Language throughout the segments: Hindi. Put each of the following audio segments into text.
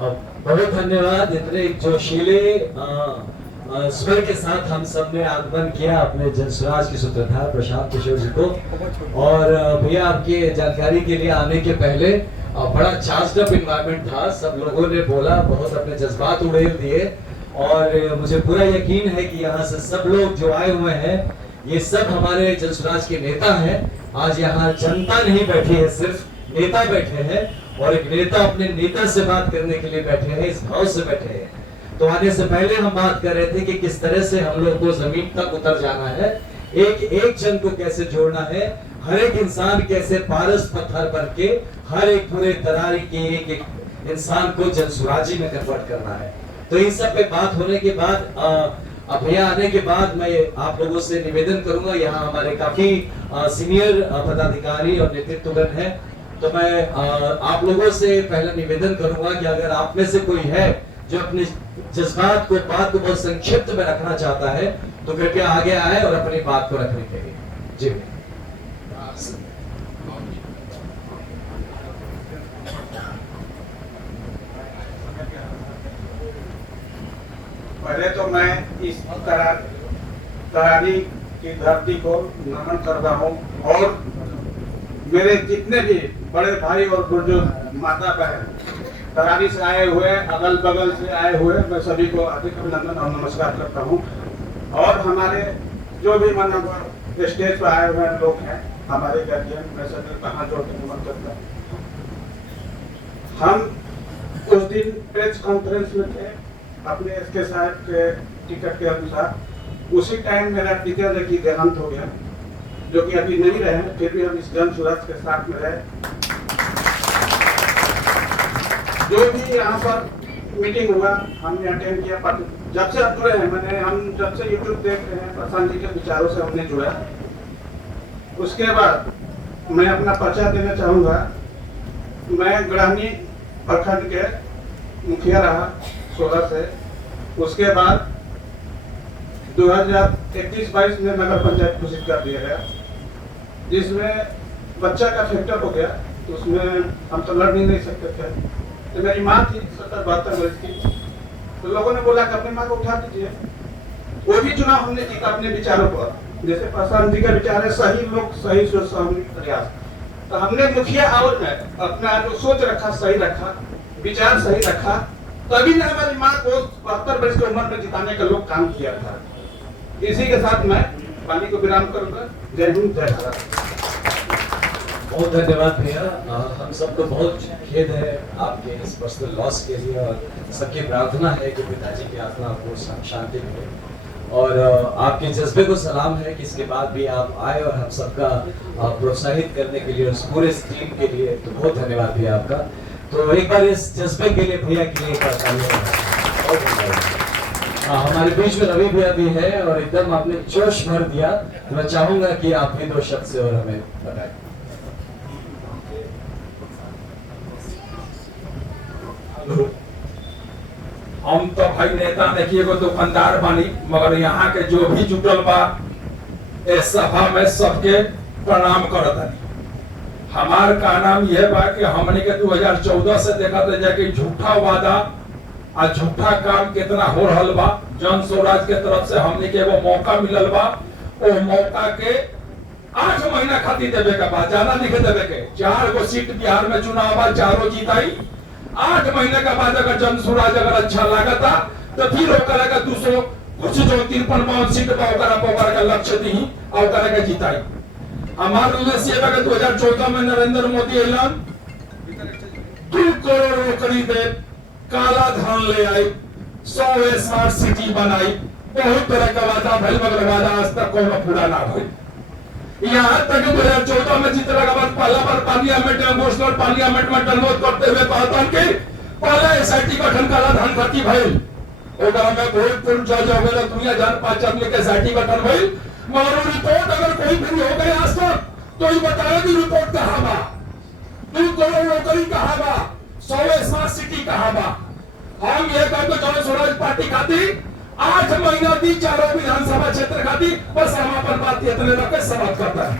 बहुत धन्यवाद। इतने जोशीले स्वर के साथ हम सब ने आगमन किया अपने जनसुराज के सूत्रधार प्रशांत किशोर जी को। और भैया आपकी जानकारी के लिए आने के पहले बड़ा चार्ज्ड अप एनवायरनमेंट था, सब लोगों ने बोला, बहुत अपने जज्बात उड़ेल दिए। और मुझे पूरा यकीन है कि यहाँ से सब लोग जो आए हुए हैं ये सब हमारे जनसुराज के नेता हैं। आज यहाँ जनता नहीं बैठी है, सिर्फ नेता बैठे हैं, और एक नेता अपने नेता से बात करने के लिए बैठे हैं, इस भाव से बैठे हैं। तो आने से पहले हम बात कर रहे थे कि किस तरह से हम लोग को जमीन तक उतर जाना है, एक एक जन को कैसे जोड़ना है, हर एक इंसान कैसे पारस पत्थर बन के हर एक पूरे तरारी के एक एक इंसान को जनसुराजी में कन्वर्ट करना है। तो इन सब पे बात होने के बाद अब भैया आने के बाद मैं आप लोगों से निवेदन करूंगा, यहाँ हमारे काफी सीनियर पदाधिकारी और नेतृत्वगण है, तो मैं आप लोगों से पहला निवेदन करूंगा कि अगर आप में से कोई है जो अपने जज्बात को, बात को बहुत संक्षिप्त में रखना चाहता है, तो कृपया आगे आए और अपनी बात को रखने के लिए। जी पहले तो मैं इस तरारी की धरती को नमन करता हूँ, और मेरे जितने भी बड़े भाई और बुजुर्ग माता बहन तरारी से आए हुए, अगल बगल से आए हुए, मैं सभी को हार्दिक अभिनंदन और नमस्कार करता हूँ। और हमारे जो भी मानव स्टेज पर आए हुए लोग हैं, हमारे गार्जियन, मैं सभी कहाँ जोड़ के नमन करता हूँ। हम उस दिन प्रेस कॉन्फ्रेंस में थे अपने एसके साहब के टिकट के अनुसार, उसी टाइम मेरा पिताजी की देहांत हो गया, जो कि अभी नहीं रहे, फिर भी हम इस जनसुराज के साथ में रहे। जो भी यहाँ पर मीटिंग हुआ हमने अटेंड किया। जब से जुड़े हैं, हम जब से यूट्यूब देख रहे हैं, प्रशांत जी के विचारों से हमने जुड़ा। उसके बाद मैं अपना परिचय देना चाहूँगा। मैं ग्रामीण प्रखंड के मुखिया रहा 16 से। उसके बाद 2021-22 में नगर पंचायत घोषित कर दिया गया, जिसमें बच्चा का फैक्टर हो गया, तो उसमें हम तो लड़ नहीं सकते थे। तो मेरी माँ थी 70-72 वर्ष की, तो लोगों ने बोला कि अपनी माँ को उठा दीजिए। वो भी चुनाव हमने जीता अपने विचारों पर, जैसे प्रशांत जी का विचार है सही लोग सही सोच सामूहिक प्रयास। तो हमने मुखिया और में अपना जो सोच रखा सही रखा, विचार सही रखा, तभी ने हमारी माँ को 72 वर्ष की उम्र में जिताने का लोग काम किया था। इसी के साथ मैं पानी को विराम करूंगा। जय हिंद, जय भारत। बहुत धन्यवाद भैया। हम सबको बहुत खेद है आपके इस पर्सनल लॉस के लिए, और सबकी प्रार्थना है कि पिताजी की आत्मा को शांति मिले। और आपके जज्बे को सलाम है कि इसके बाद भी आप आए और हम सबका प्रोत्साहित करने के लिए, उस पूरे टीम के लिए, तो बहुत धन्यवाद भैया आपका। तो एक बार इस जज्बे के लिए भैया के लिए हमारे बीच में रवि भैया भी है, और एकदम आपने जोश भर दिया। तो मैं चाहूंगा कि आप भी 2 शब्द से और हमें बताएं। हम तो भाई नेता देखिए को दुकानदार बानी, मगर यहाँ के जो भी जुटल बा इस सभा में सबके प्रणाम करत। हमार का नाम यह बा कि हमने के 2014 से देखा था जाके झूठा वादा और झूठा काम कितना हो रहल बा। जन स्वराज के तरफ से हमने के वो मौका मिलल बा, वो मौका के 8 महीना खातिर देवे के बाद, ज्यादा लिखे देवे के। 4 गो सीट बिहार में चुनाव बा, 4 जीताई। 8 महीने के बाद अगर जन स्वराज अगर अच्छा लागता तो फिर ओकरा का 200 कुछ जो 53 सीट बा ओकरा का लक्ष्य दी और ओकरा का जीताई। हमारे उद्देश्य है कि 2014 में नरेंद्र मोदी ऐलान 2 करोड़ नौकरी दे, काला धन ले आई, 100 स्मार्ट सिटी बनाई, बहुत तरह का वादा भइल, मगर वादा आज तक कोनो पूरा ना भइल। यहाँ तक 2014 में जीतने के बाद पहला बार पार्लियामेंट में घोषणा, पार्लियामेंट में डनलोड करते हुए कहता कि पहले एसआईटी गठन काला धन भर्ती भइल, ओकरा में भोजपुर जज वगैरह दुनिया जान पहचान के एसआईटी गठन भइल। मगर रिपोर्ट अगर कोई भी हो गई आज तक तो ये बताए कि रिपोर्ट कहाँ बा, 2 करोड़ नौकरी कहाँ बा, 100 स्मार्ट सिटी कहाँ बा। हम ये कहते जन स्वराज पार्टी खातिर 8 महीना दी, 4 विधानसभा क्षेत्र खातिर, बस हम अपन बात इतने रखे समाप्त करता है।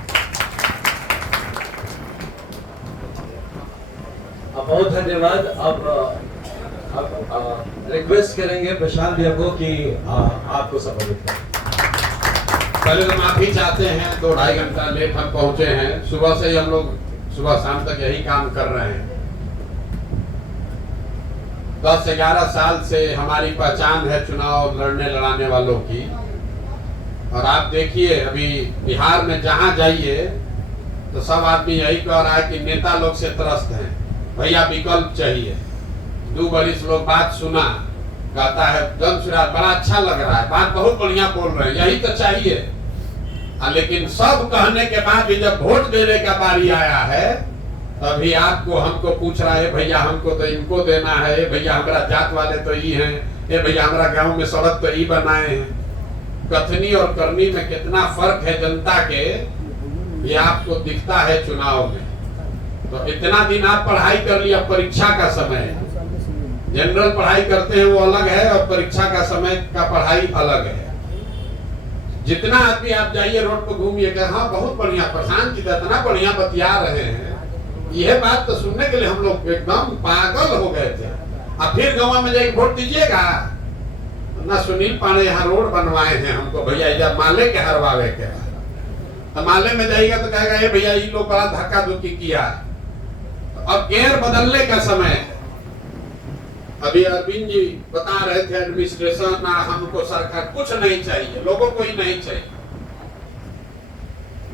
बहुत धन्यवाद। अब रिक्वेस्ट करेंगे प्रशांत भैया को कि आपको संबोधित करें। पहले तो माफी चाहते हैं, 2-2.5 घंटा लेट हम पहुंचे हैं। सुबह से ही हम लोग सुबह शाम तक यही काम कर रहे हैं। 10-11 साल से हमारी पहचान है चुनाव लड़ने लड़ाने वालों की। और आप देखिए अभी बिहार में जहां जाइए तो सब आदमी यही कह रहा है कि नेता लोग से त्रस्त हैं, भैया विकल्प चाहिए। 2 बरिस लोग बात सुना, कहता है जन बड़ा अच्छा लग रहा है, बात बहुत बढ़िया बोल रहे हैं, यही तो चाहिए। लेकिन सब कहने के बाद भी जब वोट देने का बारी आया है तभी आपको हमको पूछ रहा है भैया हमको तो इनको देना है, भैया हमारा जात वाले तो ये हैं, ये भैया हमारा गांव में सड़क तो ये बनाए हैं। कथनी और करनी में कितना फर्क है जनता के, ये आपको दिखता है चुनाव में। तो इतना दिन आप पढ़ाई कर लिया, परीक्षा का समय है, जनरल पढ़ाई करते हैं वो अलग है और परीक्षा का समय का पढ़ाई अलग है। जितना आदमी आप जाइए रोड पर घूमिएगा, हाँ बहुत बढ़िया प्रशांत जी इतना बढ़िया बतिया रहे हैं, यह बात तो सुनने के लिए हम लोग एकदम पागल हो गए थे। अब फिर गाँव में जाके वोट दीजिएगा ना, सुनील पांडे यहाँ रोड बनवाए हैं हमको भैया इधर माले के हरवावे के, तो माले में जाइएगा तो कहेगा ये भैया ये लोग बड़ा धक्का धुक्की किया। तो अब गेयर बदलने का समय है। अभी अरविंद जी बता रहे थे एडमिनिस्ट्रेशन ना हमको सरकार कुछ नहीं चाहिए, लोगों को ही नहीं चाहिए,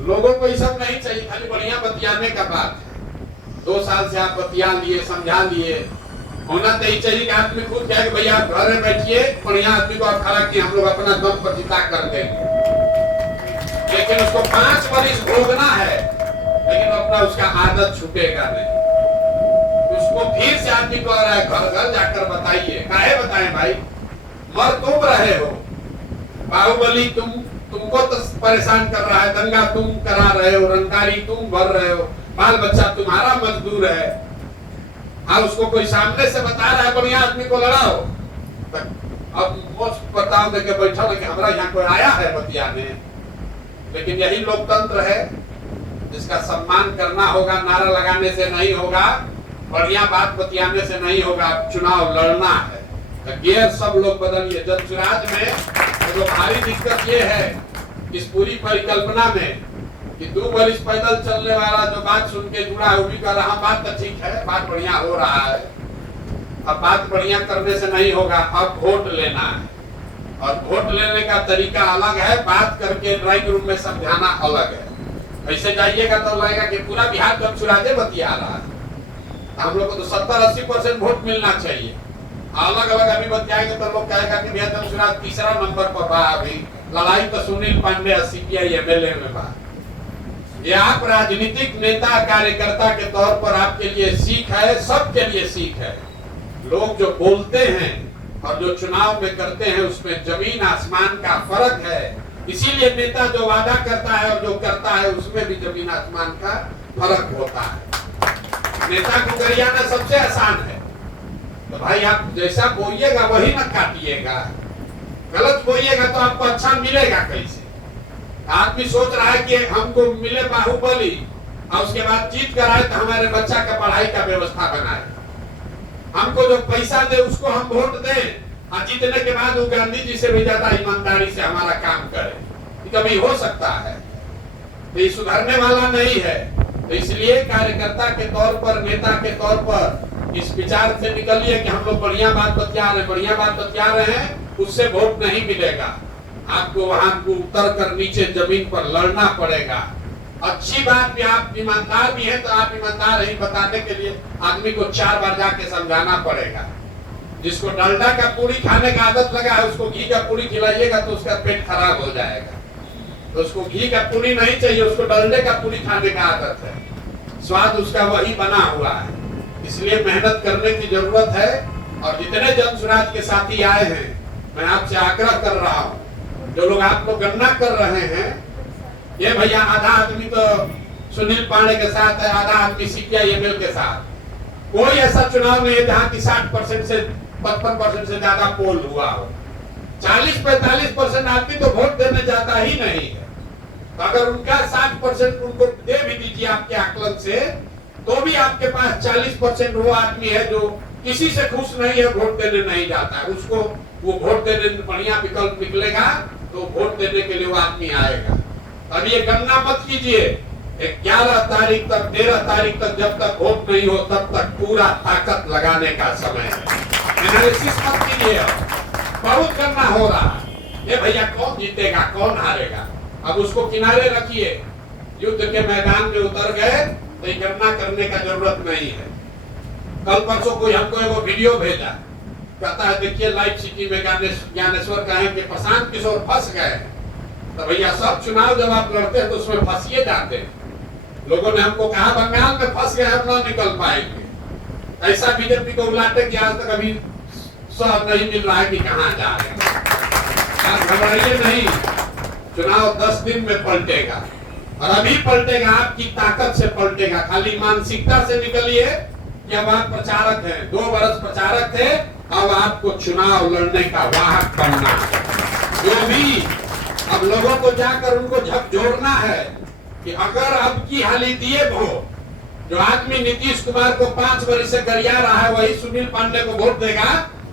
लोगों को ये सब नहीं चाहिए, खाली बढ़िया बतियाने का बात है। 2 साल से आप बतिया लिए, समझा लिए, होना तो ही चाहिए कि आदमी खुद कहे भैया आप घर में बैठिए, बढ़िया आदमी को आप खड़ा कि हम लोग अपना दम प्रतिता कर देंगे। लेकिन उसको 5 बरिस भोगना है, लेकिन अपना उसका आदत छूटेगा नहीं। उसको फिर से आदमी कह रहा है घर घर जाकर बताइए, काहे बताएं भाई, मर तुम रहे हो, बाहुबली तुमको तो परेशान कर रहा है, दंगा तुम करा रहे हो, रंगदारी तुम भर रहे हो, बाल बच्चा तुम्हारा मजदूर है। हाँ उसको कोई सामने से बता रहा है बढ़िया आदमी को लड़ाओ, अब बताओ देके बैठा कि हमारा यहाँ कोई आया है बतियाने। लेकिन यही लोकतंत्र है जिसका सम्मान करना होगा, नारा लगाने से नहीं होगा, बढ़िया बात बतियाने से नहीं होगा, चुनाव लड़ना है। तो गियर सब लोग बदलिए। जनसुराज में तो भारी दिक्कत ये है इस पूरी परिकल्पना में कि 2 बरिस पैदल चलने वाला जो बात सुन के जुड़ा है वो भी कह रहा बात तो ठीक है, बात बढ़िया हो रहा है। अब बात बढ़िया करने से नहीं होगा, अब वोट लेना है और वोट लेने का तरीका अलग है, बात करके ड्राइंग रूम में समझाना अलग है। ऐसे जाइएगा तो लगेगा कि पूरा बिहार जनसुराजे बतिया रहा है। हम लोग को तो 70-80% वोट मिलना चाहिए। अलग अलग अभी बतियाएंगे तो लोग कहेगा कि भैया जनसुराज 3रा नंबर पर बा, अभी लड़ाई तो सुनील पांडे और सीपीआई एमएलए में बा। ये आप राजनीतिक नेता कार्यकर्ता के तौर पर आपके लिए सीख है, सबके लिए सीख है। लोग जो बोलते हैं और जो चुनाव में करते हैं उसमें जमीन आसमान का फर्क है। इसीलिए नेता जो वादा करता है और जो करता है उसमें भी जमीन आसमान का फर्क होता है। नेता को गरियाना सबसे आसान है, तो भाई आप जैसा बोइएगा वही न काटिएगा। गलत बोइएगा तो आपको अच्छा मिलेगा कैसे? आदमी सोच रहा है कि हमको मिले बाहुबली और उसके बाद जीत कर आए तो हमारे बच्चा का पढ़ाई का व्यवस्था बनाए, हमको जो पैसा दे उसको हम वोट दें और जीतने के बाद वो गांधी जी से भी ज्यादा ईमानदारी से हमारा काम करे। कभी हो सकता है, तो ये सुधरने वाला नहीं है। तो इसलिए कार्यकर्ता के तौर पर, नेता के तौर पर इस विचार से निकलिए कि हम लोग बढ़िया बात बतिया रहे हैं, उससे वोट नहीं मिलेगा। आपको वहां उतर कर नीचे जमीन पर लड़ना पड़ेगा। अच्छी बात भी, आप ईमानदार भी हैं तो आप ईमानदार नहीं बताने के लिए आदमी को 4 बार जाके समझाना पड़ेगा। जिसको डलडा का पूरी खाने का आदत लगा है उसको घी का पूरी खिलाइएगा तो उसका पेट खराब हो जाएगा। तो उसको घी का पूरी नहीं चाहिए, उसको डलडे का पूरी खाने का आदत है, स्वाद उसका वही बना हुआ है। इसलिए मेहनत करने की जरूरत है। और जितने जनसुराज के साथी आए हैं, मैं आपसे आग्रह कर रहा हूँ, जो लोग आप लोग गणना कर रहे हैं, ये भैया आधा आदमी तो सुनील पांडे के साथ है, आधा आदमी सीपीआई एमएल के साथ। कोई ऐसा चुनाव नहीं है जहाँ की 60% से 55% से ज्यादा पोल हुआ हो। 40-45% आदमी तो वोट देने जाता ही नहीं है। तो अगर उनका 60% उनको दे भी दीजिए आपके आकलन से, तो भी आपके पास 40% वो आदमी है जो किसी से खुश नहीं है, वोट देने नहीं जाता है। उसको वो वोट देने बढ़िया विकल्प निकलेगा तो वोट देने के लिए वो आदमी आएगा। अब ये गणना मत कीजिए, 11 तारीख तक 13 तारीख तक जब तक वोट नहीं हो तब तक पूरा ताकत लगाने का समय है। एनालिसिस मत कीजिए, बहुत गणना हो रहा है। ये भैया कौन जीतेगा कौन हारेगा, अब उसको किनारे रखिए। युद्ध के मैदान में उतर गए तो गणना करने का जरूरत नहीं है। कल परसों कोई हमको एगो वीडियो भेजा, कहता है देखिए लाइव सिटी में ज्ञानेश्वर कहें कि प्रशांत किशोर फंस गए। तो भैया सब चुनाव जब आप लड़ते हैं तो उसमें फंसिए जाते हैं। लोगों ने हमको कहा बंगाल में फंस गए, हम ना निकल पाएंगे। ऐसा बीजेपी को उलाटे कि आज तक अभी सब नहीं मिल रहा है कि कहाँ जा रहे हैं। आप घबराइए नहीं, चुनाव 10 दिन में पलटेगा और अभी पलटेगा, आपकी ताकत से पलटेगा। खाली मानसिकता से निकलिए कि अब आप प्रचारक हैं, 2 वर्ष प्रचारक थे, अब आपको चुनाव लड़ने का वाहक बनना है। जो भी अब लोगों को जाकर उनको झकझोरना है कि अगर अब की हाली दिए हो, जो आदमी नीतीश कुमार को 5 वर्ष से गरिया रहा है वही सुनील पांडे को वोट देगा,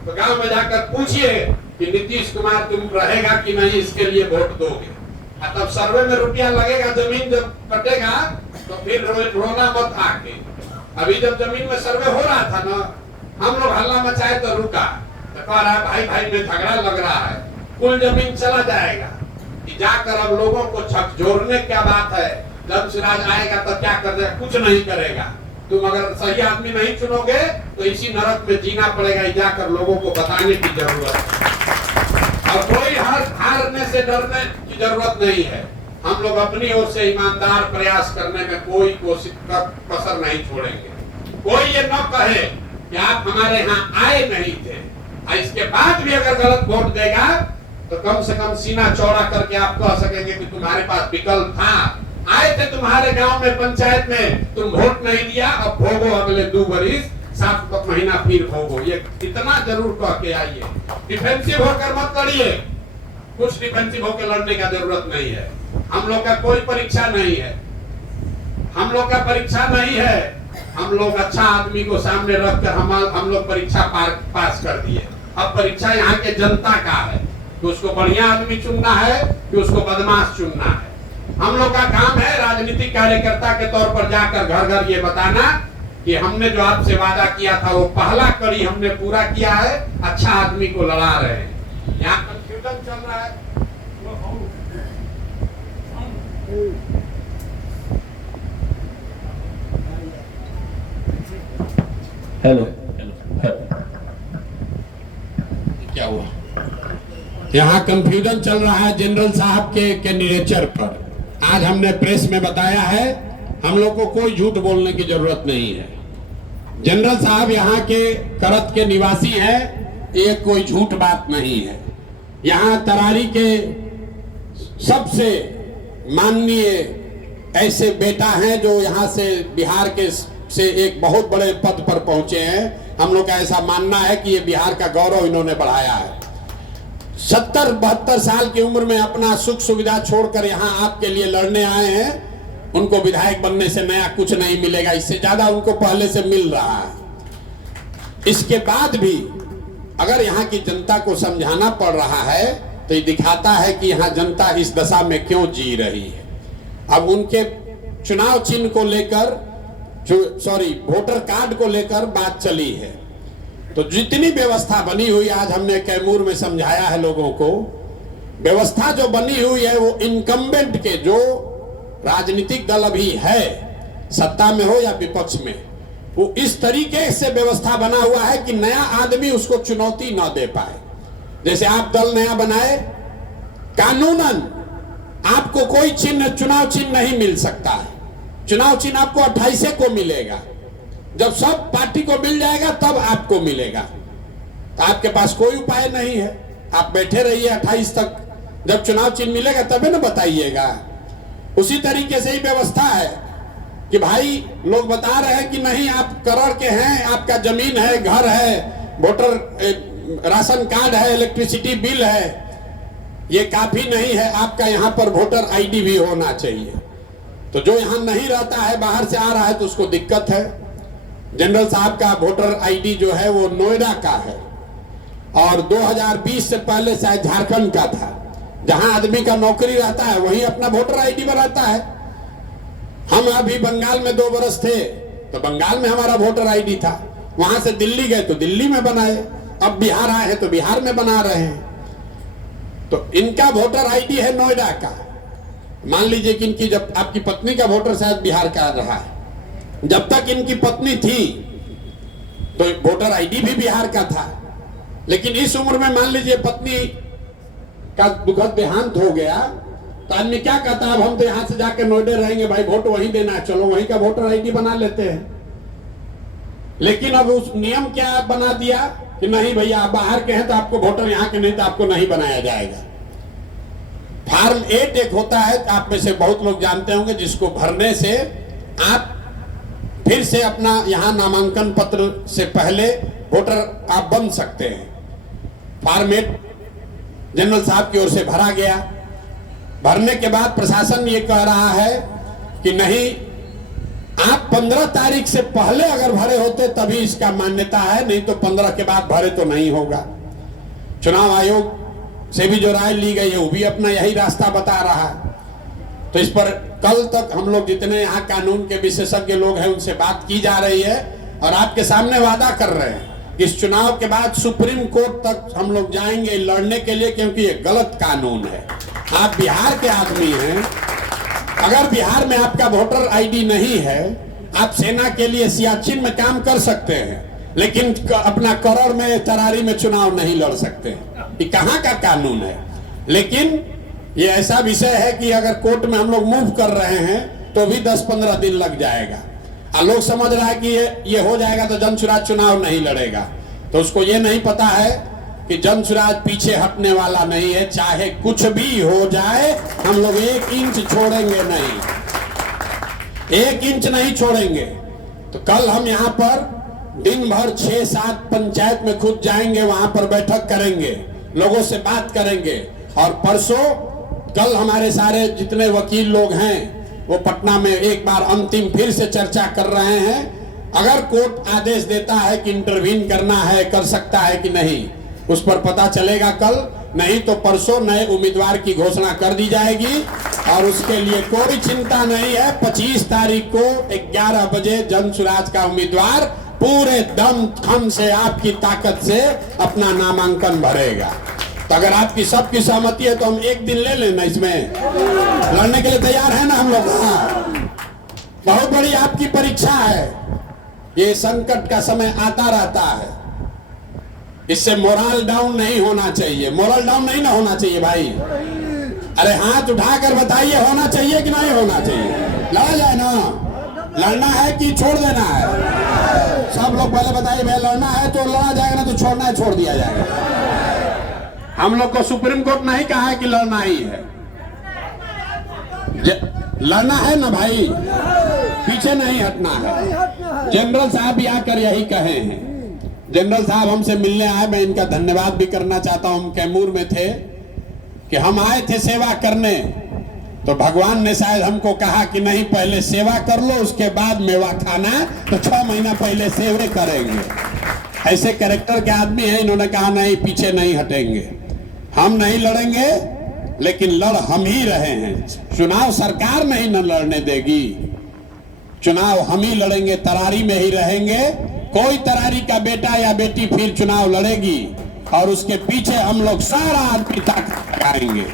तो गांव में जाकर पूछिए कि नीतीश कुमार तुम रहेगा कि नहीं, इसके लिए वोट दोगे। तब सर्वे में रुपया लगेगा, जमीन जब कटेगा तो फिर रोना मत आके। अभी जब जमीन में सर्वे हो रहा था ना, हम लोग हल्ला मचाए तो रुका, तो कह रहा भाई भाई में झगड़ा लग रहा है, कुल जमीन चला जाएगा। कि जाकर अब लोगों को झकझोरने क्या बात है, जब सिराज आएगा तो क्या कर देगा, कुछ नहीं करेगा। तुम अगर सही आदमी नहीं चुनोगे तो इसी नरक में जीना पड़ेगा, जाकर लोगों को बताने की जरूरत है। और कोई हारने से डरने की जरूरत नहीं है। हम लोग अपनी ओर से ईमानदार प्रयास करने में कोई कोशिश कसर नहीं छोड़ेंगे। कोई ये न कहे कि आप हमारे यहाँ आए नहीं थे, और इसके बाद भी अगर गलत वोट देगा तो कम से कम सीना चौड़ा करके आप कह सकेंगे कि तुम्हारे पास विकल्प था, आए थे तुम्हारे गांव में पंचायत में, तुम वोट नहीं दिया, अब भोगो अगले 2 वर्ष 7 महीना फिर भोगो। ये इतना जरूर कह के आइए। डिफेंसिव होकर मत लड़िए, कुछ डिफेंसिव होकर लड़ने का जरूरत नहीं है। हम लोग का कोई परीक्षा नहीं है, हम लोग का परीक्षा नहीं है। हम लोग अच्छा आदमी को सामने रखकर हम लोग परीक्षा पास कर दिए। अब परीक्षा यहाँ के जनता का है कि उसको बढ़िया आदमी चुनना है कि उसको बदमाश चुनना है। हम लोग का काम है राजनीतिक कार्यकर्ता के तौर पर जाकर घर घर ये बताना कि हमने जो आपसे वादा किया था वो पहला कड़ी हमने पूरा किया है, अच्छा आदमी को लड़ा रहे हैं। यहाँ कंफ्यूजन चल रहा है। हेलो, क्या हुआ? यहाँ कंफ्यूजन चल रहा है जनरल साहब के कैंडिडेचर पर। आज हमने प्रेस में बताया है, हम लोग को कोई झूठ बोलने की जरूरत नहीं है। जनरल साहब यहाँ के करत के निवासी हैं, ये कोई झूठ बात नहीं है। यहाँ तरारी के सबसे माननीय ऐसे बेटा हैं जो यहाँ से बिहार के से एक बहुत बड़े पद पर पहुंचे हैं। हम लोग का ऐसा मानना है कि ये बिहार का गौरव इन्होंने बढ़ाया है। 70-72 साल की उम्र में अपना सुख सुविधा छोड़कर यहाँ आपके लिए लड़ने आए हैं। उनको विधायक बनने से नया कुछ नहीं मिलेगा, इससे ज्यादा उनको पहले से मिल रहा है। इसके बाद भी अगर यहाँ की जनता को समझाना पड़ रहा है तो ये दिखाता है कि यहाँ जनता इस दशा में क्यों जी रही है। अब उनके चुनाव चिन्ह को लेकर वोटर कार्ड को लेकर बात चली है, तो जितनी व्यवस्था बनी हुई आज हमने कैमूर में समझाया है लोगों को। व्यवस्था जो बनी हुई है वो इनकम्बेंट के, जो राजनीतिक दल अभी है सत्ता में हो या विपक्ष में, वो इस तरीके से व्यवस्था बना हुआ है कि नया आदमी उसको चुनौती न दे पाए। जैसे आप दल नया बनाए, कानूनन आपको कोई चिन्ह, चुनाव चिन्ह नहीं मिल सकता है। चुनाव चिन्ह आपको 28 को मिलेगा, जब सब पार्टी को मिल जाएगा तब आपको मिलेगा। तो आपके पास कोई उपाय नहीं है, आप बैठे रहिए 28 तक, जब चुनाव चिन्ह मिलेगा तभी ना बताइएगा। उसी तरीके से ही व्यवस्था है कि भाई लोग बता रहे हैं कि नहीं आप करोड़ के हैं, आपका जमीन है, घर है, वोटर राशन कार्ड है, इलेक्ट्रिसिटी बिल है, ये काफी नहीं है, आपका यहाँ पर वोटर आईडी भी होना चाहिए। तो जो यहाँ नहीं रहता है, बाहर से आ रहा है तो उसको दिक्कत है। जनरल साहब का वोटर आईडी जो है वो नोएडा का है और 2020 से पहले शायद झारखंड का था। जहां आदमी का नौकरी रहता है वहीं अपना वोटर आईडी बनाता है। हम अभी बंगाल में 2 बरस थे तो बंगाल में हमारा वोटर आईडी था, वहां से दिल्ली गए तो दिल्ली में बनाए, अब बिहार आए हैं तो बिहार में बना रहे हैं। तो इनका वोटर आईडी है नोएडा का। मान लीजिए कि इनकी जब आपकी पत्नी का वोटर शायद बिहार का रहा है, जब तक इनकी पत्नी थी तो वोटर आईडी भी बिहार का था। लेकिन इस उम्र में मान लीजिए पत्नी का दुखद देहांत हो गया तो आदमी क्या कहता है, अब हम तो यहां से जाके नोएडा रहेंगे भाई, वोट वहीं देना है, चलो वहीं का वोटर आईडी बना लेते हैं। लेकिन अब उस नियम क्या बना दिया कि नहीं भैया आप बाहर के हैं तो आपको वोटर यहाँ के नहीं तो आपको नहीं बनाया जाएगा। फॉर्म 8 एक होता है, आप में से बहुत लोग जानते होंगे, जिसको भरने से आप फिर से अपना यहाँ नामांकन पत्र से पहले वोटर आप बन सकते हैं। फॉर्म 8 जनरल साहब की ओर से भरा गया। भरने के बाद प्रशासन ये कह रहा है कि नहीं, आप 15 तारीख से पहले अगर भरे होते तभी इसका मान्यता है, नहीं तो 15 के बाद भरे तो नहीं होगा। चुनाव आयोग से भी जो राय ली गई है वो भी अपना यही रास्ता बता रहा है। तो इस पर कल तक हम लोग जितने यहाँ कानून के विशेषज्ञ लोग हैं उनसे बात की जा रही है और आपके सामने वादा कर रहे हैं कि इस चुनाव के बाद सुप्रीम कोर्ट तक हम लोग जाएंगे लड़ने के लिए, क्योंकि ये गलत कानून है। आप बिहार के आदमी हैं, अगर बिहार में आपका वोटर आईडी नहीं है, आप सेना के लिए सियाचिन में काम कर सकते हैं, लेकिन अपना करड़ में तरारी में चुनाव नहीं लड़ सकते। ये कहाँ का कानून है? लेकिन ये ऐसा विषय है कि अगर कोर्ट में हम लोग मूव कर रहे हैं तो भी 10-15 दिन लग जाएगा। और लोग समझ रहा है कि ये हो जाएगा तो जनसुराज चुनाव नहीं लड़ेगा। तो उसको ये नहीं पता है कि जनसुराज पीछे हटने वाला नहीं है। चाहे कुछ भी हो जाए, हम लोग 1 इंच छोड़ेंगे नहीं, 1 इंच नहीं छोड़ेंगे। तो कल हम यहाँ पर दिन भर 6-7 पंचायत में खुद जाएंगे, वहां पर बैठक करेंगे, लोगों से बात करेंगे। और परसों कल हमारे सारे जितने वकील लोग हैं वो पटना में एक बार अंतिम फिर से चर्चा कर रहे हैं। अगर कोर्ट आदेश देता है कि इंटरवीन करना है, कर सकता है कि नहीं, उस पर पता चलेगा कल। नहीं तो परसों नए उम्मीदवार की घोषणा कर दी जाएगी और उसके लिए कोई चिंता नहीं है। 25 तारीख को 11 बजे जनसुराज का उम्मीदवार पूरे दम खम से आपकी ताकत से अपना नामांकन भरेगा। तो अगर आपकी सबकी सहमति है तो हम 1 दिन ले लेना, इसमें लड़ने के लिए तैयार है ना हम लोग। बहुत बड़ी आपकी परीक्षा है, ये संकट का समय आता रहता है, इससे मोरल डाउन नहीं होना चाहिए। मोरल डाउन नहीं ना होना चाहिए भाई। अरे हाथ उठाकर बताइए, होना चाहिए कि नहीं होना चाहिए? लड़ा जाए ना, लड़ना है कि छोड़ देना है? सब लोग पहले बताइए, भाई लड़ना है तो लड़ा जाएगा, ना तो छोड़ना है छोड़ दिया जाएगा। हम लोग को सुप्रीम कोर्ट नहीं कहा है कि लड़ना ही है, लड़ना है ना भाई, पीछे नहीं हटना है। जनरल साहब भी आकर यही कहे हैं। जनरल साहब हमसे मिलने आए, मैं इनका धन्यवाद भी करना चाहता हूं। हम कैमूर में थे कि हम आए थे सेवा करने, तो भगवान ने शायद हमको कहा कि नहीं पहले सेवा कर लो, उसके बाद मेवा खाना, तो 6 महीना पहले सेवा करेंगे। ऐसे कैरेक्टर के आदमी हैं, इन्होंने कहा नहीं पीछे नहीं हटेंगे, हम नहीं लड़ेंगे, लेकिन लड़ हम ही रहे हैं। चुनाव सरकार नहीं न लड़ने देगी, चुनाव हम ही लड़ेंगे, तरारी में ही रहेंगे। कोई तरारी का बेटा या बेटी फिर चुनाव लड़ेगी और उसके पीछे हम लोग सारा आदमी ताकत लगाएंगे।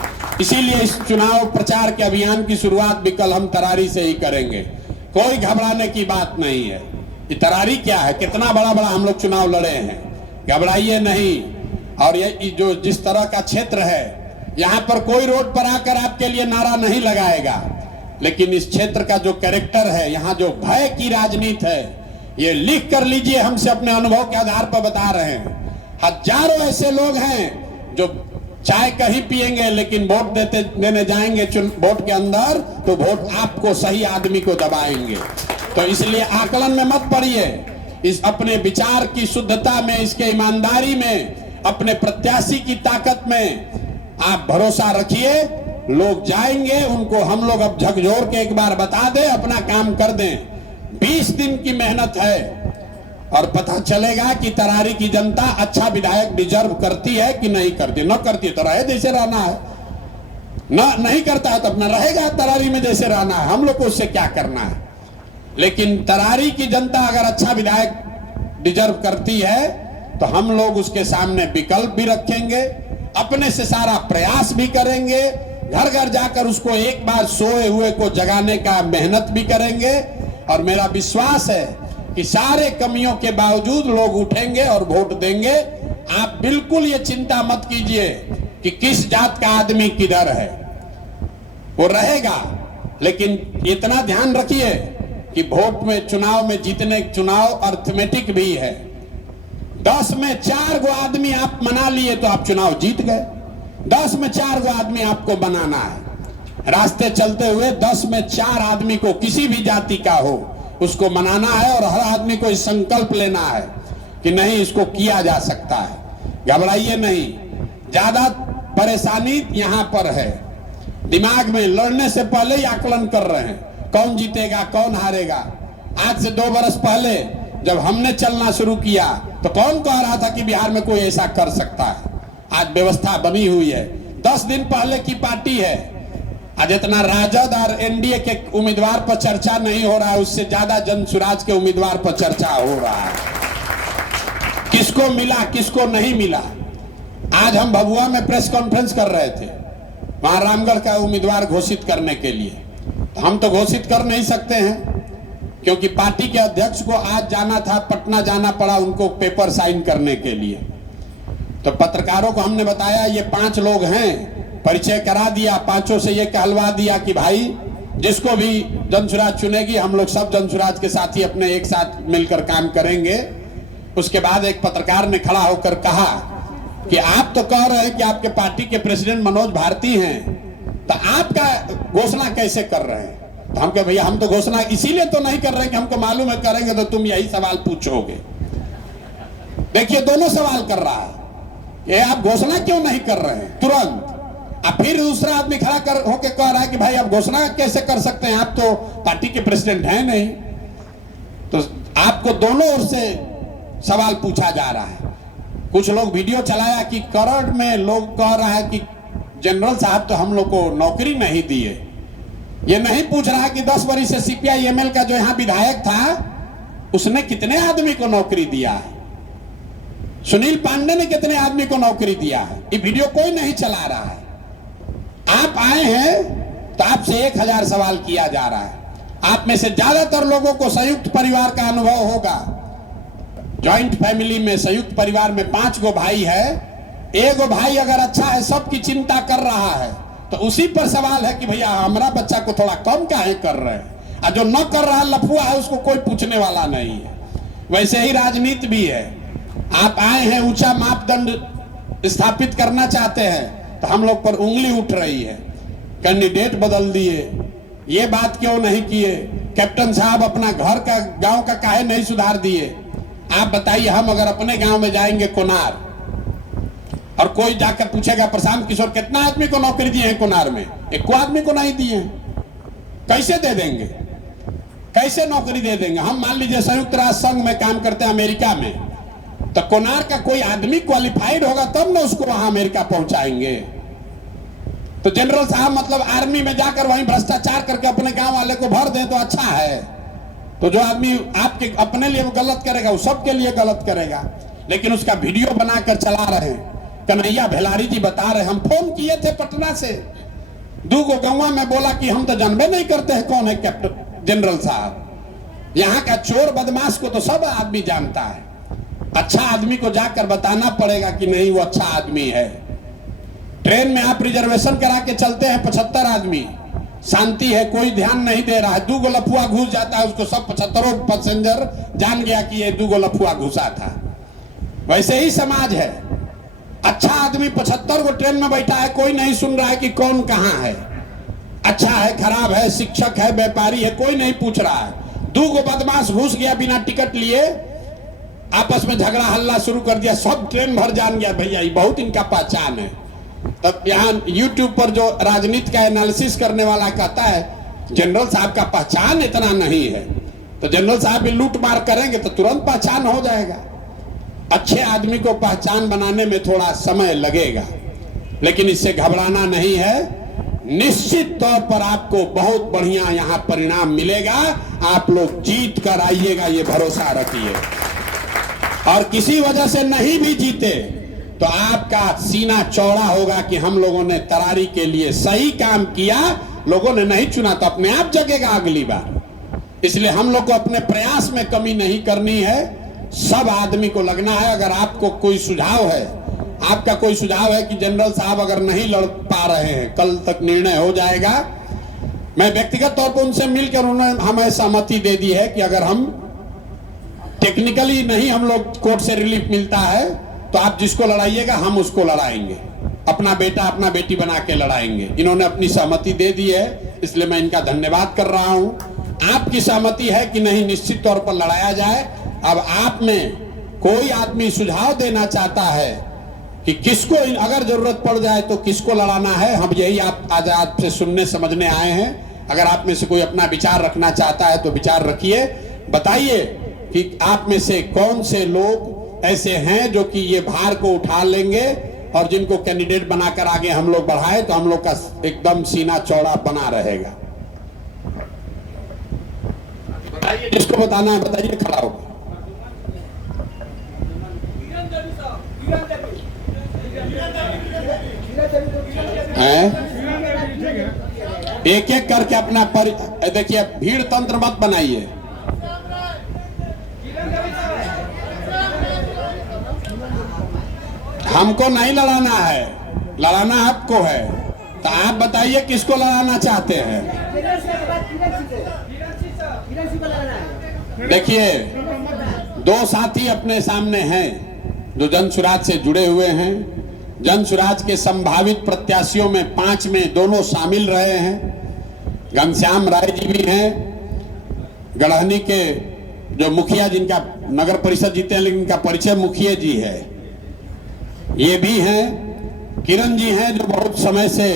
इसीलिए इस चुनाव प्रचार के अभियान की शुरुआत भी कल हम तरारी से ही करेंगे। कोई घबराने की बात नहीं है। ये तरारी क्या है, कितना बड़ा बड़ा हम लोग चुनाव लड़े हैं, घबराइए नहीं। और ये जो जिस तरह का क्षेत्र है, यहाँ पर कोई रोड पर आकर आपके लिए नारा नहीं लगाएगा, लेकिन इस क्षेत्र का जो कैरेक्टर है, यहाँ जो भय की राजनीति है, ये लिख कर लीजिए, हमसे अपने अनुभव के आधार पर बता रहे हैं। हजारों ऐसे लोग हैं जो चाय कहीं पिएंगे, लेकिन वोट देने जाएंगे वोट के अंदर तो वोट आपको, सही आदमी को दबाएंगे। तो इसलिए आकलन में मत पड़िए, इस अपने विचार की शुद्धता में, इसके ईमानदारी में, अपने प्रत्याशी की ताकत में आप भरोसा रखिए। लोग जाएंगे, उनको हम लोग अब झकझोर के एक बार बता दें, अपना काम कर दें। 20 दिन की मेहनत है, और पता चलेगा कि तरारी की जनता अच्छा विधायक डिजर्व करती है कि नहीं करती। न करती है तो रहे जैसे रहना है, नहीं करता है तो अपना रहेगा तरारी में जैसे रहना है, हम लोग को उससे क्या करना है। लेकिन तरारी की जनता अगर अच्छा विधायक डिजर्व करती है तो हम लोग उसके सामने विकल्प भी रखेंगे, अपने से सारा प्रयास भी करेंगे, घर घर जाकर उसको एक बार सोए हुए को जगाने का मेहनत भी करेंगे। और मेरा विश्वास है कि सारे कमियों के बावजूद लोग उठेंगे और वोट देंगे। आप बिल्कुल ये चिंता मत कीजिए कि किस जात का आदमी किधर है, वो रहेगा। लेकिन इतना ध्यान रखिए कि वोट में, चुनाव में जीतने, चुनाव अर्थमेटिक भी है। 10 में 4 गो आदमी आप मना लिए तो आप चुनाव जीत गए। 10 में 4 गो आदमी आपको बनाना है। रास्ते चलते हुए 10 में 4 आदमी को, किसी भी जाति का हो, उसको मनाना है और हर आदमी को इस संकल्प लेना है कि नहीं, इसको किया जा सकता है। घबराइए नहीं। ज्यादा परेशानी यहाँ पर है, दिमाग में लड़ने से पहले ही आकलन कर रहे हैं कौन जीतेगा कौन हारेगा। आज से 2 बरस पहले जब हमने चलना शुरू किया तो कौन कह रहा था कि बिहार में कोई ऐसा कर सकता है। आज व्यवस्था बनी हुई है। 10 दिन पहले की पार्टी है। आज इतना राजद और एनडीए के उम्मीदवार पर चर्चा नहीं हो रहा है, उससे ज्यादा जनसुराज के उम्मीदवार पर चर्चा हो रहा है। किसको मिला किसको नहीं मिला। आज हम भभुआ में प्रेस कॉन्फ्रेंस कर रहे थे, वहां रामगढ़ का उम्मीदवार घोषित करने के लिए। तो हम तो घोषित कर नहीं सकते हैं क्योंकि पार्टी के अध्यक्ष को आज जाना था, पटना जाना पड़ा उनको पेपर साइन करने के लिए। तो पत्रकारों को हमने बताया ये 5 लोग हैं, परिचय करा दिया, 5 से ये कहलवा दिया कि भाई जिसको भी जनसुराज चुनेगी हम लोग सब जनसुराज के साथी अपने एक साथ मिलकर काम करेंगे। उसके बाद एक पत्रकार ने खड़ा होकर कहा कि आप तो कह रहे हैं कि आपके पार्टी के प्रेसिडेंट मनोज भारती हैं, तो आपका घोषणा कैसे कर रहे हैं। तो हम कहे भैया हम तो घोषणा इसीलिए तो नहीं कर रहे हैं कि हमको मालूम है करेंगे तो तुम यही सवाल पूछोगे। देखिए दोनों सवाल कर रहा है, ये आप घोषणा क्यों नहीं कर रहे हैं तुरंत। अब फिर दूसरा आदमी खड़ा कर होके कह रहा है कि भाई आप घोषणा कैसे कर सकते हैं, आप तो पार्टी के प्रेसिडेंट हैं नहीं। तो आपको दोनों ओर से सवाल पूछा जा रहा है। कुछ लोग वीडियो चलाया कि करड़ में लोग कह रहा है कि जनरल साहब तो हम लोग को नौकरी नहीं दिए। ये नहीं पूछ रहा कि 10 वर्ष से CPI-ML का जो यहाँ विधायक था उसने कितने आदमी को नौकरी दिया है, सुनील पांडे ने कितने आदमी को नौकरी दिया है। ये वीडियो कोई नहीं चला रहा है। आप आए हैं तो आपसे 1000 सवाल किया जा रहा है। आप में से ज्यादातर लोगों को संयुक्त परिवार का अनुभव होगा। जॉइंट फैमिली में, संयुक्त परिवार में 5 गो भाई है, 1 गो भाई अगर अच्छा है, सबकी चिंता कर रहा है, तो उसी पर सवाल है कि भैया हमारा बच्चा को थोड़ा कम काहे कर रहे हैं। और जो न कर रहा लफुआ है उसको कोई पूछने वाला नहीं है। वैसे ही राजनीति भी है। आप आए हैं, ऊंचा मापदंड स्थापित करना चाहते हैं, तो हम लोग पर उंगली उठ रही है। कैंडिडेट बदल दिए, ये बात क्यों नहीं किए, कैप्टन साहब अपना घर का, गांव का काहे नहीं सुधार दिए। आप बताइए, हम अगर अपने गांव में जाएंगे कोनार और कोई जाकर पूछेगा प्रशांत किशोर कितना आदमी को नौकरी दिए हैं कोनार में, 1 को आदमी को नहीं दिए हैं, कैसे दे देंगे, कैसे नौकरी दे देंगे। हम मान लीजिए संयुक्त राष्ट्र संघ में काम करते हैं अमेरिका में, तो कोनार का कोई आदमी क्वालिफाइड होगा तब ना उसको वहां अमेरिका पहुंचाएंगे। तो जनरल साहब मतलब आर्मी में जाकर वहीं भ्रष्टाचार करके अपने गांव वाले को भर दें तो अच्छा है। तो जो आदमी आपके अपने लिए वो गलत करेगा वो सबके लिए गलत करेगा। लेकिन उसका वीडियो बनाकर चला रहे हैं। कन्हैया भेलारी जी बता रहे, हम फोन किए थे पटना से, 2 गो गौवा में बोला कि हम तो जानबे नहीं करते हैं कौन है कैप्टन जनरल साहब। यहाँ का चोर बदमाश को तो सब आदमी जानता है। अच्छा आदमी को जाकर बताना पड़ेगा कि नहीं वो अच्छा आदमी है। ट्रेन में आप रिजर्वेशन करा के चलते हैं 75 आदमी, शांति है, कोई ध्यान नहीं दे रहा है। 2 गो लफुआ घुस जाता है, उसको सब 75 पैसेंजर जान गया कि ये 2 गो लफुआ घुसा था। वैसे ही समाज है। अच्छा आदमी 75 गो ट्रेन में बैठा है, कोई नहीं सुन रहा है कि कौन कहाँ है, अच्छा है खराब है, शिक्षक है व्यापारी है, कोई नहीं पूछ रहा है। 2 गो बदमाश घुस गया बिना टिकट लिए, आपस में झगड़ा हल्ला शुरू कर दिया, सब ट्रेन भर जान गया भैया ये बहुत इनका पहचान है। तब यहाँ YouTube पर जो राजनीति का एनालिसिस करने वाला कहता है जनरल साहब का पहचान इतना नहीं है। तो जनरल साहब भी लूट मार करेंगे तो तुरंत पहचान हो जाएगा। अच्छे आदमी को पहचान बनाने में थोड़ा समय लगेगा, लेकिन इससे घबराना नहीं है। निश्चित तौर पर आपको बहुत बढ़िया यहाँ परिणाम मिलेगा। आप लोग जीत कर आइएगा, ये भरोसा रखिए। और किसी वजह से नहीं भी जीते तो आपका सीना चौड़ा होगा कि हम लोगों ने तरारी के लिए सही काम किया, लोगों ने नहीं चुना तो अपने आप जगेगा अगली बार। इसलिए हम लोग को अपने प्रयास में कमी नहीं करनी है, सब आदमी को लगना है। अगर आपको कोई सुझाव है, आपका कोई सुझाव है कि जनरल साहब अगर नहीं लड़ पा रहे हैं, कल तक निर्णय हो जाएगा। मैं व्यक्तिगत तौर पर उनसे मिलकर उन्होंने हमें सहमति दे दी है कि अगर हम टेक्निकली नहीं हम लोग कोर्ट से रिलीफ मिलता है तो आप जिसको लड़ाइएगा हम उसको लड़ाएंगे, अपना बेटा अपना बेटी बना के लड़ाएंगे। इन्होंने अपनी सहमति दे दी है, इसलिए मैं इनका धन्यवाद कर रहा हूं। आपकी सहमति है कि नहीं, निश्चित तौर पर लड़ाया जाए। अब आप में कोई आदमी सुझाव देना चाहता है कि किसको अगर जरूरत पड़ जाए तो किसको लड़ाना है, हम यही आज आपसे सुनने समझने आए हैं। अगर आप में से कोई अपना विचार रखना चाहता है तो विचार रखिए, बताइए कि आप में से कौन से लोग ऐसे हैं जो कि ये भार को उठा लेंगे और जिनको कैंडिडेट बनाकर आगे हम लोग बढ़ाए तो हम लोग का एकदम सीना चौड़ा बना रहेगा। बताइए, जिसको बताना है बताइए, खड़ा होगा। एक एक करके अपना देखिए, भीड़ तंत्र मत बनाइए। हमको नहीं लड़ाना है, लड़ाना आपको है। तो आप बताइए किसको लड़ाना चाहते हैं। देखिए, दो साथी अपने सामने हैं जो जन सुराज से जुड़े हुए हैं। जन सुराज के संभावित प्रत्याशियों में 5 में दोनों शामिल रहे हैं। घनश्याम राय जी भी हैं, गढ़हनी के जो मुखिया, जिनका नगर परिषद जीते हैं लेकिन इनका परिचय मुखिया जी है, ये भी हैं। किरण जी हैं जो बहुत समय से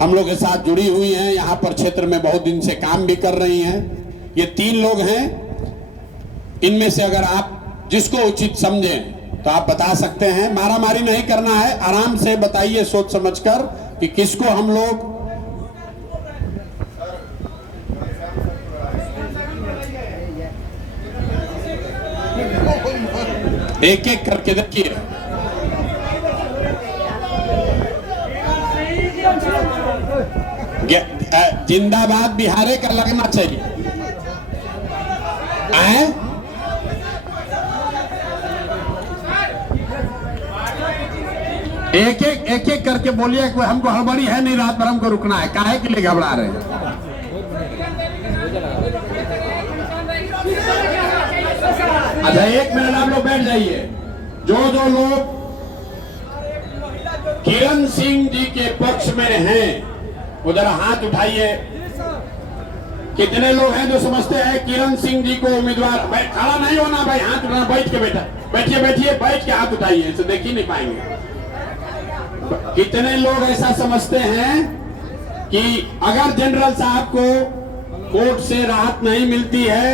हम लोग के साथ जुड़ी हुई हैं, यहाँ पर क्षेत्र में बहुत दिन से काम भी कर रही हैं। ये 3 लोग हैं। इनमें से अगर आप जिसको उचित समझें तो आप बता सकते हैं। मारामारी नहीं करना है, आराम से बताइए सोच समझकर कि किसको हम लोग। एक एक करके देखिए। जिंदाबाद बिहारे का लगना चाहिए। एक एक करके बोलिए। कोई हमको हड़बड़ी है नहीं, रात भर हमको रुकना है, काहे के लिए घबरा रहे हैं। अच्छा, 1 मिनट आप लोग बैठ जाइए। जो लोग किरण सिंह जी के पक्ष में हैं वो जरा हाथ उठाइए। कितने लोग हैं जो समझते हैं किरण सिंह जी को उम्मीदवार। खड़ा नहीं होना भाई, हाथ उठाना, बैठ के बैठा, बैठिए बैठिए, बैठ के हाथ उठाइए, इसे देख ही नहीं पाएंगे। कितने लोग ऐसा समझते हैं कि अगर जनरल साहब को कोर्ट से राहत नहीं मिलती है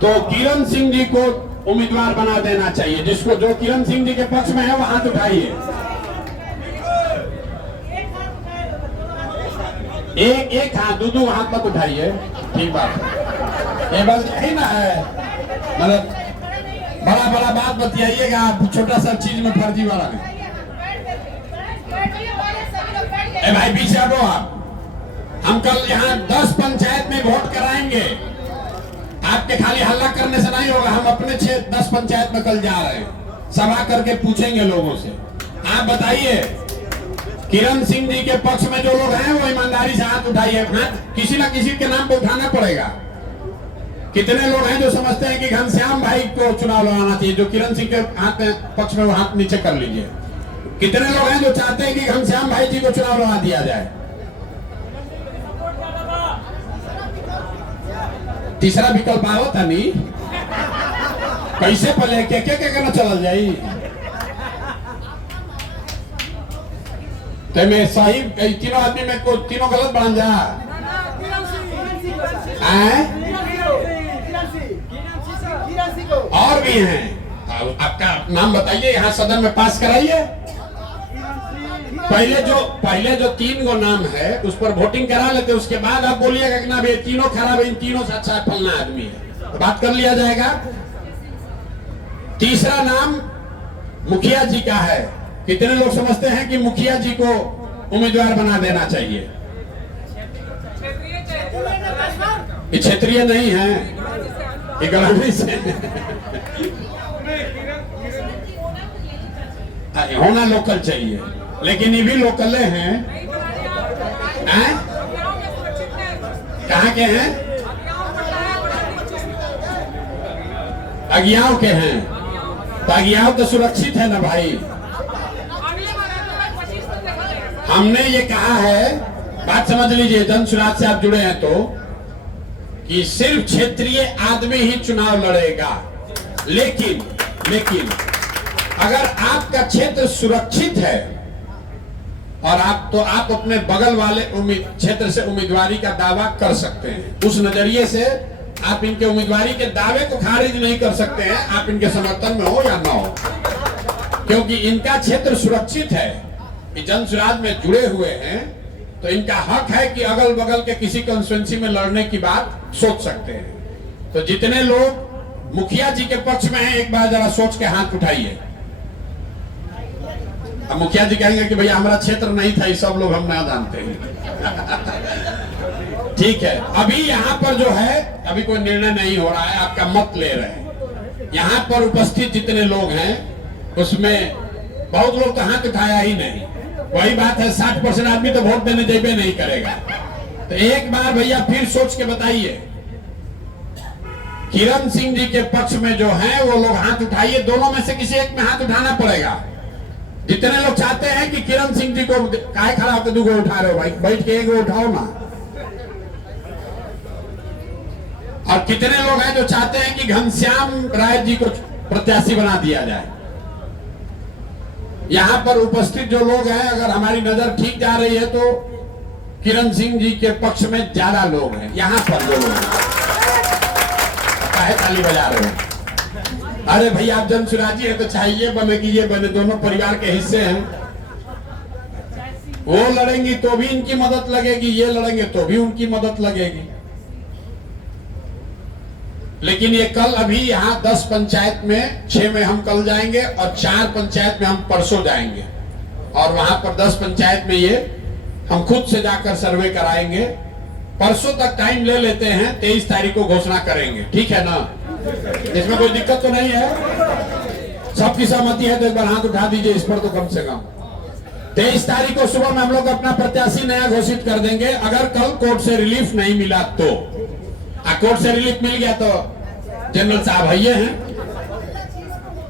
तो किरण सिंह जी को उम्मीदवार बना देना चाहिए। जिसको जो किरण सिंह जी के पक्ष में है वो हाथ उठाइए। एक हाथ, दो हाथ मत उठाइए, ठीक बात। ये बस यही ना है, मतलब बड़ा बात बतियाइएगा, छोटा सा चीज में फर्जी वाला नहीं। भाई पीछे हटो आप। हम कल यहाँ 10 पंचायत में वोट कराएंगे। आपके खाली हल्ला करने से नहीं होगा। हम अपने 10 पंचायत में कल जा रहे हैं, सभा करके पूछेंगे लोगों से। आप बताइए, किरण सिंह जी के पक्ष में जो लोग हैं वो ईमानदारी से हाथ उठाइए। हाथ किसी ना किसी के नाम पे उठाना पड़ेगा। कितने लोग हैं जो समझते हैं कि घनश्याम भाई को चुनाव लड़ाना चाहिए। जो किरण सिंह के हाथ में पक्ष में वो हाथ नीचे कर लीजिए। कितने लोग हैं जो चाहते हैं कि घनश्याम भाई जी को चुनाव लड़ा दिया जाए। तीसरा विकल्प आवत है नहीं, कैसे पले के करना चल जाई। तो मैं सही तीनों आदमी में को तीनों गलत बन जा। भी हैं, आपका नाम बताइए, यहाँ सदन में पास कराइए। पहले जो 3 गो नाम है उस पर वोटिंग करा लेते, उसके बाद आप बोलिएगा कि ना भाई तीनों खराब है, इन तीनों से अच्छा फलना आदमी है, तो बात कर लिया जाएगा। तीसरा नाम मुखिया जी का है। कितने लोग समझते हैं कि मुखिया जी को उम्मीदवार बना देना चाहिए? ये क्षेत्रीय नहीं है, ये ग्रामीण से होना लोकल चाहिए, लेकिन ये भी लोकल हैं। कहाँ के हैं? अगियाव के हैं। तो अगियाव तो सुरक्षित है ना भाई। हमने ये कहा है, बात समझ लीजिए, जन सुराज से आप जुड़े हैं तो, कि सिर्फ क्षेत्रीय आदमी ही चुनाव लड़ेगा। लेकिन अगर आपका क्षेत्र सुरक्षित है और आप अपने बगल वाले क्षेत्र से उम्मीदवारी का दावा कर सकते हैं, उस नजरिए से आप इनके उम्मीदवारी के दावे को खारिज नहीं कर सकते हैं, आप इनके समर्थन में हो या ना हो, क्योंकि इनका क्षेत्र सुरक्षित है, जन सुराज में जुड़े हुए हैं, तो इनका हक है कि अगल बगल के किसी कॉन्स्टिट्यूएंसी में लड़ने की बात सोच सकते हैं। तो जितने लोग मुखिया जी के पक्ष में हैं, एक बार जरा सोच के हाथ उठाइए। अब मुखिया जी कहेंगे कि भैया हमारा क्षेत्र नहीं था, ये सब लोग हम ना जानते हैं। ठीक है, अभी यहाँ पर जो है, अभी कोई निर्णय नहीं हो रहा है, आपका मत ले रहे हैं। यहाँ पर उपस्थित जितने लोग हैं उसमें बहुत लोग तो हाथ उठाया ही नहीं। वही बात है, 60% आदमी तो वोट देने देबे नहीं करेगा। तो एक बार भैया फिर सोच के बताइए, किरण सिंह जी के पक्ष में जो है वो लोग हाथ उठाइए, दोनों में से किसी एक में हाथ उठाना पड़ेगा। जितने लोग चाहते हैं कि किरण सिंह जी को काहे खड़ा होकर 2 गो उठा रहे हो भाई, बैठ के 1 गो उठाओ ना। और कितने लोग हैं जो चाहते हैं कि घनश्याम राय जी को प्रत्याशी बना दिया जाए। यहाँ पर उपस्थित जो लोग हैं, अगर हमारी नजर ठीक जा रही है तो किरण सिंह जी के पक्ष में ज्यादा लोग हैं। यहाँ पर जो लोग काहे ताली बजा रहे हो? अरे भैया आप जन सुराजी है तो चाहिए बने कि ये बने, दोनों परिवार के हिस्से हैं। वो लड़ेंगी तो भी इनकी मदद लगेगी, ये लड़ेंगे तो भी उनकी मदद लगेगी। लेकिन ये कल अभी यहाँ 10 पंचायत में, 6 में हम कल जाएंगे और 4 पंचायत में हम परसों जाएंगे, और वहां पर 10 पंचायत में ये हम खुद से जाकर सर्वे कराएंगे। परसों तक टाइम ले लेते हैं, 23 तारीख को घोषणा करेंगे, ठीक है ना? इसमें कोई दिक्कत तो नहीं है? सबकी सहमति है तो एक बार हाथ उठा दीजिए इस पर तो कम से कम। 23 तारीख को सुबह में हम लोग अपना प्रत्याशी नया घोषित कर देंगे, अगर कल कोर्ट से रिलीफ नहीं मिला तो। कोर्ट से रिलीफ मिल गया तो जनरल साहब ये हैं।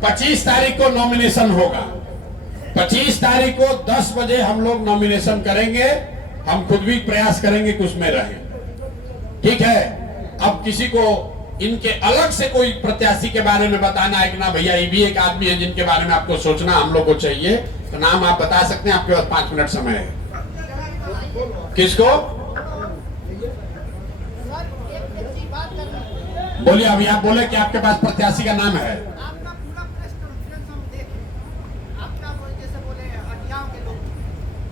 25 तारीख को नॉमिनेशन होगा, 25 तारीख को 10 बजे हम लोग नॉमिनेशन करेंगे। हम खुद भी प्रयास करेंगे कि उसमें रहे, ठीक है? अब किसी को इनके अलग से कोई प्रत्याशी के बारे में बताना है कि ना भैया ये भी एक आदमी है जिनके बारे में आपको सोचना हम लोग को चाहिए, तो नाम आप बता सकते हैं, आपके पास 5 मिनट समय है। किसको बोलिए? अभी आप बोले कि आपके पास प्रत्याशी का नाम है। आपका पूरा प्रेस कॉन्फ्रेंस हम देखें, आपका जैसे बोले अगियाव के लोग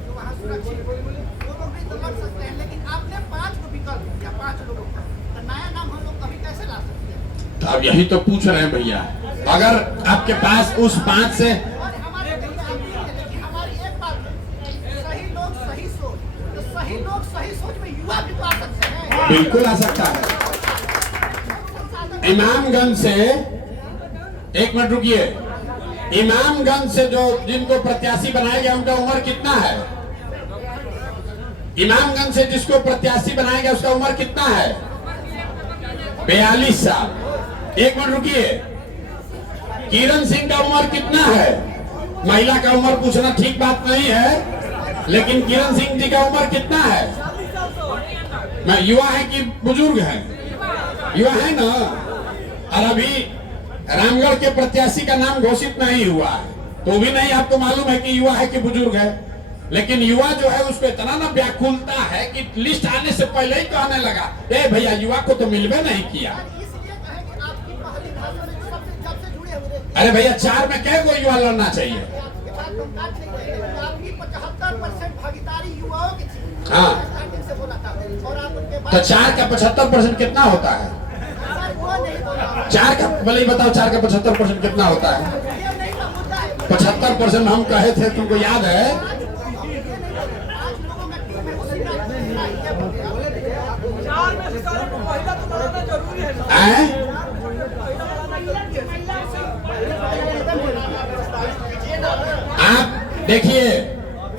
जो वहाँ सुरक्षित वो लोग भी तो लड़ सकते हैं, लेकिन आपने 5 को विकल्प दिया, 5 लोगों का, तो नया नाम हम लोग कभी कैसे ला सकते हैं? तो अब यही तो पूछ रहे हैं भैया, अगर आपके पास उस 5 से और हमारे लेकिन हमारी एक बात है, सही लोग सही सोच, तो सही लोग सही सोच में युवा भी तो आ सकते हैं। बिल्कुल आ सकता है। इमामगंज से, एक मिनट रुकिए, इमामगंज से जो जिनको प्रत्याशी बनाया गया उनका उम्र कितना है? इमामगंज से जिसको प्रत्याशी बनाया गया उसका उम्र कितना है? 42 साल। एक मिनट रुकिए, किरण सिंह का उम्र कितना है? महिला का उम्र पूछना ठीक बात नहीं है, लेकिन किरण सिंह जी का उम्र कितना है? मैं युवा है कि बुजुर्ग है? युवा है ना। और अभी रामगढ़ के प्रत्याशी का नाम घोषित नहीं हुआ है, तो भी नहीं आपको मालूम है कि युवा है कि बुजुर्ग है। लेकिन युवा जो है उसको इतना ना व्याकुलता है कि लिस्ट आने से पहले ही कहने लगा, ए भैया युवा को तो मिलवे नहीं किया। इसलिए कहे कि आपकी पहली भाषण सबसे जब से अरे भैया 4 में क्या कोई युवा लड़ना चाहिए? आपके साथ हम बात नहीं कर रहे हैं। आपकी 75% भागीदारी युवाओं की थी। हाँ। स्टार्टिंग से बोला था और आप उनके बाद तो 4 का 75% कितना होता है? सर, वो नहीं बोला। 4 का भले ही बताओ, 4 का 75% कितना होता है? ये नहीं ना मुद्दा है। 75% हम कहे थे, तुमको याद है? आज लोगों में टीम है, उसी का ये बोल रहे हैं। 4 में से सारे को पहला तो बनाना जरूरी है ना। हैं? आप देखिए,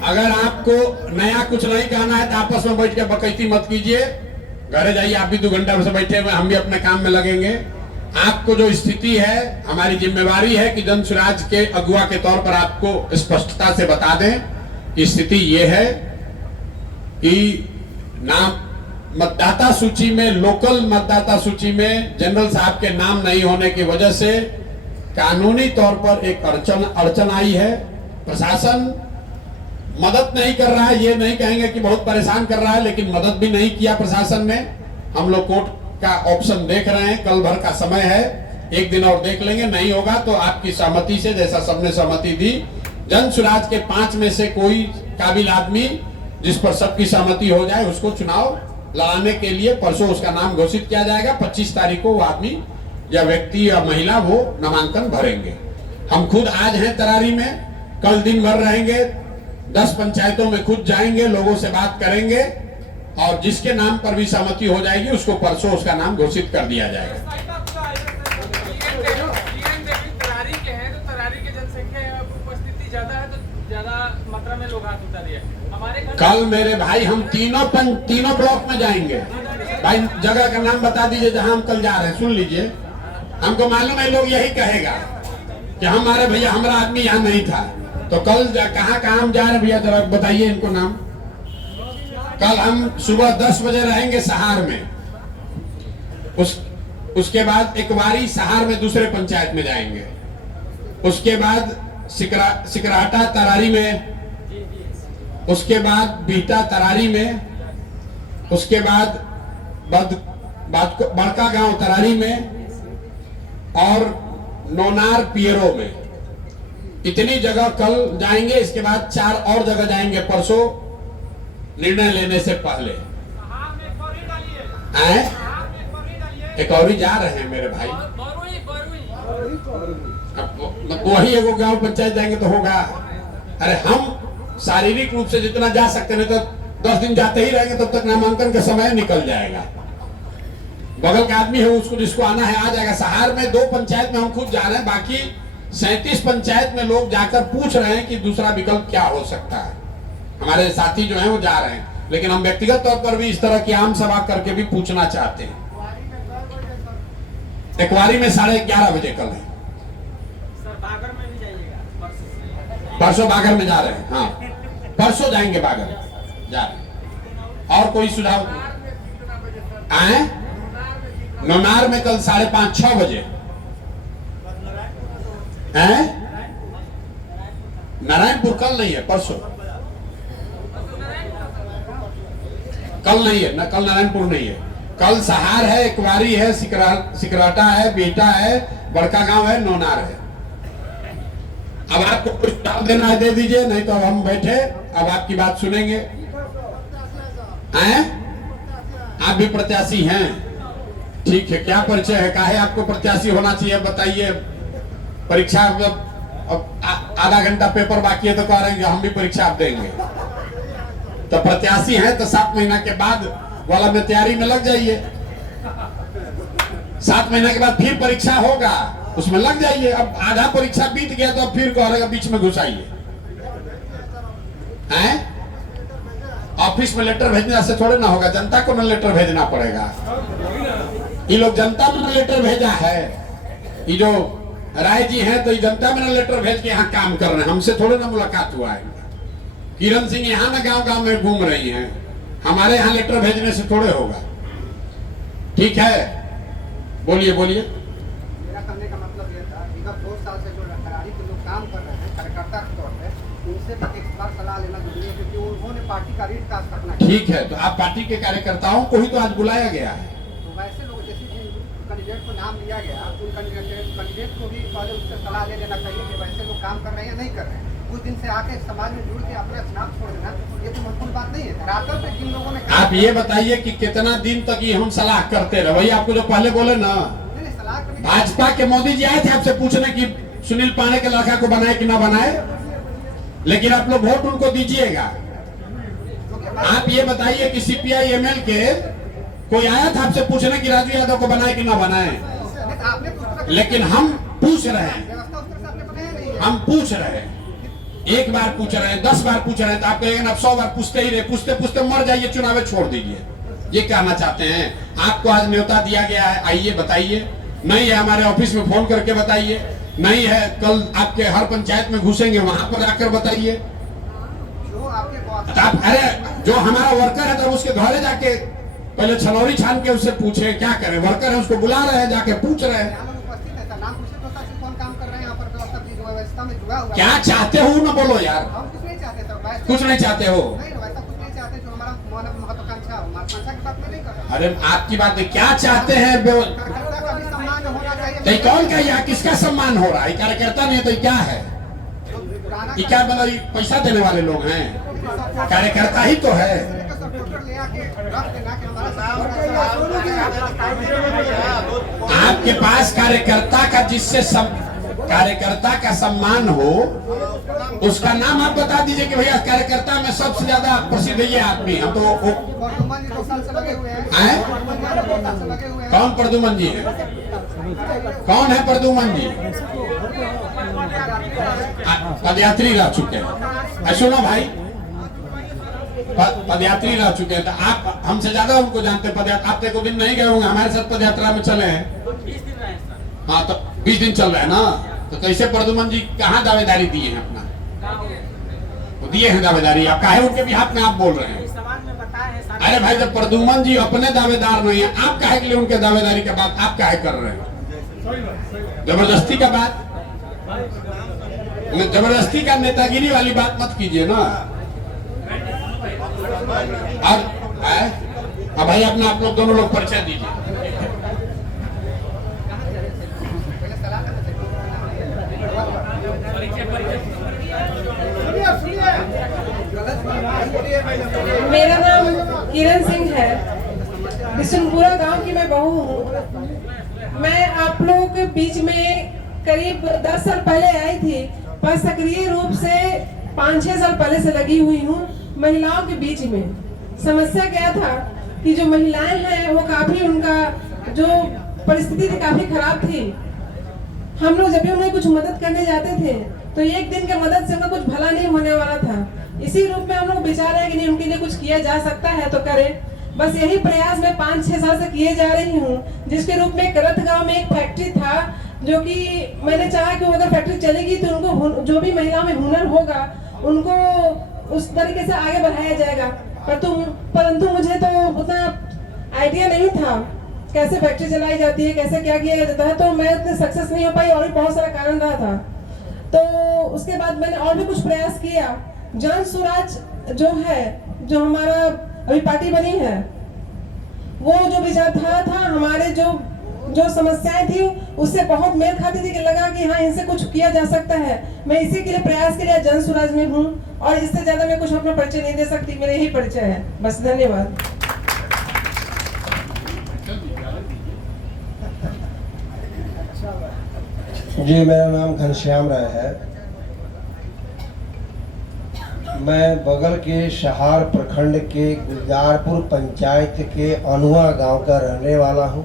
अगर आपको नया कुछ नहीं कहना है तो आपस में बैठ के बकैती मत कीजिए। घरे जाइए, आप भी 2 घंटा से बैठे हुए, हम भी अपने काम में लगेंगे। आपको जो स्थिति है, हमारी जिम्मेवारी है कि जन स्वराज के अगुवा के तौर पर आपको स्पष्टता से बता दें कि स्थिति ये है कि नाम मतदाता सूची में, लोकल मतदाता सूची में जनरल साहब के नाम नहीं होने की वजह से कानूनी तौर पर एक अड़चन आई है। प्रशासन मदद नहीं कर रहा है, ये नहीं कहेंगे कि बहुत परेशान कर रहा है, लेकिन मदद भी नहीं किया प्रशासन ने। हम लोग कोर्ट का ऑप्शन देख रहे हैं, कल भर का समय है, 1 दिन और देख लेंगे। नहीं होगा तो आपकी सहमति से, जैसा सबने सहमति दी, जन स्वराज के 5 में से कोई काबिल आदमी जिस पर सबकी सहमति हो जाए उसको चुनाव लड़ाने के लिए परसों उसका नाम घोषित किया जाएगा। 25 तारीख को वो आदमी या व्यक्ति या महिला वो नामांकन भरेंगे। हम खुद आज हैं तरारी में, कल दिन भर रहेंगे, 10 पंचायतों में खुद जाएंगे, लोगों से बात करेंगे और जिसके नाम पर भी सहमति हो जाएगी उसको परसों उसका नाम घोषित कर दिया जाएगा। तरारी के हैं तो तरारी की जनसंख्या उपस्थिति ज्यादा है तो ज्यादा मात्रा में लोग हाथ उठा दिए। हमारे कल मेरे भाई हम तीनों ब्लॉक में जाएंगे। भाई जगह का नाम बता दीजिए जहां हम कल जा रहे हैं, सुन लीजिए। हमको मालूम है लोग यही कहेगा कि हमारे भैया हमारा आदमी यहाँ नहीं था, तो कल कहाँ कहाँ हम जा रहे हैं भैया, जरा बताइए इनको नाम। कल हम सुबह 10 बजे रहेंगे सहार में, उसके बाद एकवारी सहार में दूसरे पंचायत में जाएंगे, उसके बाद सिकराटा तरारी में, उसके बाद बीटा तरारी में, उसके बाद बड़का गांव तरारी में और नोनार पियरो में। इतनी जगह कल जाएंगे। इसके बाद 4 और जगह जाएंगे परसों निर्णय लेने से पहले। एक और ही जा रहे हैं मेरे भाई। अब वही एगो गांव पंचायत जाएंगे तो होगा। अरे हम शारीरिक रूप से जितना जा सकते हैं, तो 10 दिन जाते ही रहेंगे, तब तक नामांकन का समय निकल जाएगा। बगल का आदमी है उसको जिसको आना है आ जाएगा। सहार में 2 पंचायत में हम खुद जा रहे हैं, बाकी 37 पंचायत में लोग जाकर पूछ रहे हैं कि दूसरा विकल्प क्या हो सकता है। हमारे साथी जो हैं वो जा रहे हैं, लेकिन हम व्यक्तिगत तौर पर भी इस तरह की आम सभा करके भी पूछना चाहते हैं। एकवारी में 11:30 बजे कल है। बागर में भी जाइएगा परसों बागर में जा रहे हैं। हाँ, परसों जाएंगे बागर जा रहे हैं। और कोई सुझाव आए? नोनार में कल 5:30-6 बजे हैं। नारायणपुर कल नहीं है, परसों। कल नहीं है ना, कल नारायणपुर नहीं है। कल सहार है, एकवारी है, सिकराटा है, बेटा है, बड़का गांव है, नोनार है। अब आपको कुछ सुझाव देना है दे दीजिए, नहीं तो अब हम बैठे अब आपकी बात सुनेंगे। हैं? आप भी प्रत्याशी हैं? ठीक है, क्या परिचय है, काहे आपको प्रत्याशी होना चाहिए बताइए। परीक्षा अब आधा घंटा पेपर बाकी है तो कह रहे हैं हम भी परीक्षा आप देंगे। तो प्रत्याशी हैं तो 7 महीना के बाद वाला में तैयारी में लग जाइए। 7 महीना के बाद फिर परीक्षा होगा, उसमें लग जाइए। अब आधा परीक्षा बीत गया तो अब फिर कह रहे बीच में घुसाइए। हैं? ऑफिस में लेटर भेजने से थोड़े ना होगा, जनता को ना लेटर भेजना पड़ेगा। ये लोग जनता में लेटर भेजा है, ये जो राय जी हैं तो ये जनता में लेटर भेज के यहाँ काम कर रहे हैं, हमसे थोड़े ना मुलाकात हुआ है। किरण सिंह यहाँ ना गांव-गांव में घूम रही हैं, हमारे यहाँ लेटर भेजने से थोड़े होगा। ठीक है, बोलिए बोलिए। मेरा कहने का मतलब ये था, विगत 2 साल से जो तरारी के लोग काम कर रहे हैं कार्यकर्ता के तौर पे, उनसे एक बार सलाह लेना जरूरी है, क्योंकि उन्होंने पार्टी का रीट कास्ट करना है। ठीक है, तो आप पार्टी के कार्यकर्ताओं को ही तो आज बुलाया गया है। तो वैसे लोग जैसे कैंडिडेट को नाम लिया गया, उन कैंडिडेट को भी पहले उससे सलाह ले लेना चाहिए कि वैसे लोग काम कर रहे हैं या नहीं कर रहे हैं। कुछ दिन से आके समाज में जुड़ के अपना चुनाव छोड़ देना, ये तो महत्वपूर्ण बात नहीं है। धरातल पे जिन लोगों ने आप ये बताइए कि कितना दिन तक ये हम सलाह करते रहे? वही आपको जो पहले बोले ना, सलाह करने भाजपा के मोदी जी आए थे आपसे पूछने कि सुनील पांडे के लड़का को बनाए कि ना बनाए, लेकिन आप लोग वोट उनको दीजिएगा। आप ये बताइए कि सीपीआई एमएल के कोई आया था आपसे पूछने कि राजू यादव को बनाए कि ना बनाए? आपने कुछ लेकिन हम पूछ रहे हैं, व्यवस्था उस तरह से आपने बनाया नहीं है। हम पूछ रहे हैं, एक बार पूछ रहे हैं, 10 बार पूछ रहे हैं, तो आप कहेंगे आप 100 बार पूछते ही रहे, पूछते पूछते मर जाइए, चुनाव छोड़ दीजिए। ये कहना चाहते हैं? आपको आज न्योता दिया गया है, आइए बताइए। नहीं है हमारे ऑफिस में फोन करके बताइए, नहीं है कल आपके हर पंचायत में घुसेंगे वहां पर आकर बताइए। जो आपके बॉस आप अरे जो हमारा वर्कर है तो उसके घरे जाके पहले छनौरी छान के उससे पूछे, क्या करें? वर्कर है उसको बुला रहे हैं, जाके पूछ रहे हैं। यहाँ लोग उपस्थित है, नाम पूछे तो सर कौन काम कर रहे हैं यहाँ पर व्यवस्था में जुड़ा हुआ है। क्या चाहते हो ना बोलो यार, हम कुछ नहीं चाहते सर, वैसे कुछ नहीं चाहते हो? नहीं वैसा कुछ नहीं चाहते जो हमारा महत्वाकांक्षा हो, महत्वाकांक्षा की बात में नहीं कर रहा। अरे आपकी बात है, क्या चाहते हैं? कार्यकर्ता का भी सम्मान होना चाहिए। तो ये कौन का या किसका सम्मान हो रहा है? ये कार्यकर्ता नहीं है तो ये क्या है? पुराना ये क्या मतलब ये पैसा देने वाले लोग हैं? कार्यकर्ता ही तो है। सपोर्टर ले आके रख देना कि हमारा आपके पास कार्यकर्ता का जिससे कार्यकर्ता का सम्मान हो उसका नाम आप बता दीजिए कि भैया कार्यकर्ता में सबसे ज्यादा प्रसिद्ध ये आदमी। हम तो वर्तमान जी 2 साल से लगे हुए हैं। हैं? 2 साल से लगे हुए हैं। कौन प्रद्युमन जी है? कौन है प्रद्युमन जी? पदयात्री रह चुके हैं। सुनो भाई, पदयात्री रह चुके हैं, तो आप हमसे ज्यादा उनको जानते हैं। पदयात्रा आप तो दिन नहीं गए होंगे, हमारे साथ पदयात्रा में चले हैं। 20 दिन रहे सर। हाँ तो 20 दिन चल रहे हैं ना, तो कैसे प्रद्युमन जी कहाँ दावेदारी दिए हैं अपना? तो दिए हैं दावेदारी, आप काहे उनके भी हाथ में आप बोल रहे हैं? समाज में बताए हैं सर। अरे भाई जब प्रद्युमन जी अपने दावेदार नहीं है, आप काहे के लिए उनके दावेदारी का बात आप काहे कर रहे हैं? जबरदस्ती का बात, जबरदस्ती का नेतागिरी वाली बात मत कीजिए ना। अब भाई अपना आप लोग दोनों लोग परिचय दीजिए। मेरा नाम किरण सिंह है, बिशनपुरा गांव की मैं बहू हूँ। मैं आप लोगों के बीच में करीब 10 साल पहले आई थी, पर सक्रिय रूप से 5-6 साल पहले से लगी हुई हूँ महिलाओं के बीच में। समस्या क्या था कि जो महिलाएं हैं वो काफी, उनका जो परिस्थिति थी काफी खराब थी। हम लोग जब भी उन्हें कुछ मदद करने जाते थे तो एक दिन के मदद से उनका कुछ भला नहीं होने वाला था। इसी रूप में हम लोग विचार है कि नहीं उनके लिए कुछ किया जा सकता है तो करें। बस यही प्रयास मैं 5-6 साल से किए जा रही हूँ, जिसके रूप में करत गांव में एक फैक्ट्री था, जो कि मैंने चाहा कि अगर फैक्ट्री चलेगी तो उनको जो भी महिलाओं में हुनर होगा उनको उस तरीके से आगे बढ़ाया जाएगा। परंतु मुझे तो उतना आइडिया नहीं था कैसे फैक्ट्री चलाई जाती है, कैसे क्या किया जाता है, तो मैं उतने सक्सेस नहीं हो पाई और भी बहुत सारा कारण रहा था। तो उसके बाद मैंने और भी कुछ प्रयास किया। जन स्वराज जो है, जो हमारा अभी पार्टी बनी है, वो जो विचारधारा था, हमारे जो समस्याएं थी उससे बहुत मेल खाती थी कि लगा कि हाँ इनसे कुछ किया जा सकता है। मैं इसी के लिए प्रयास के लिए जन स्वराज में हूँ और इससे ज्यादा मैं कुछ अपना परिचय नहीं दे सकती, मेरा यही परिचय है बस। धन्यवाद। जी मेरा नाम घनश्याम राय है। मैं बगल के शहार प्रखंड के गुलजारपुर पंचायत के अनुआ गांव का रहने वाला हूं।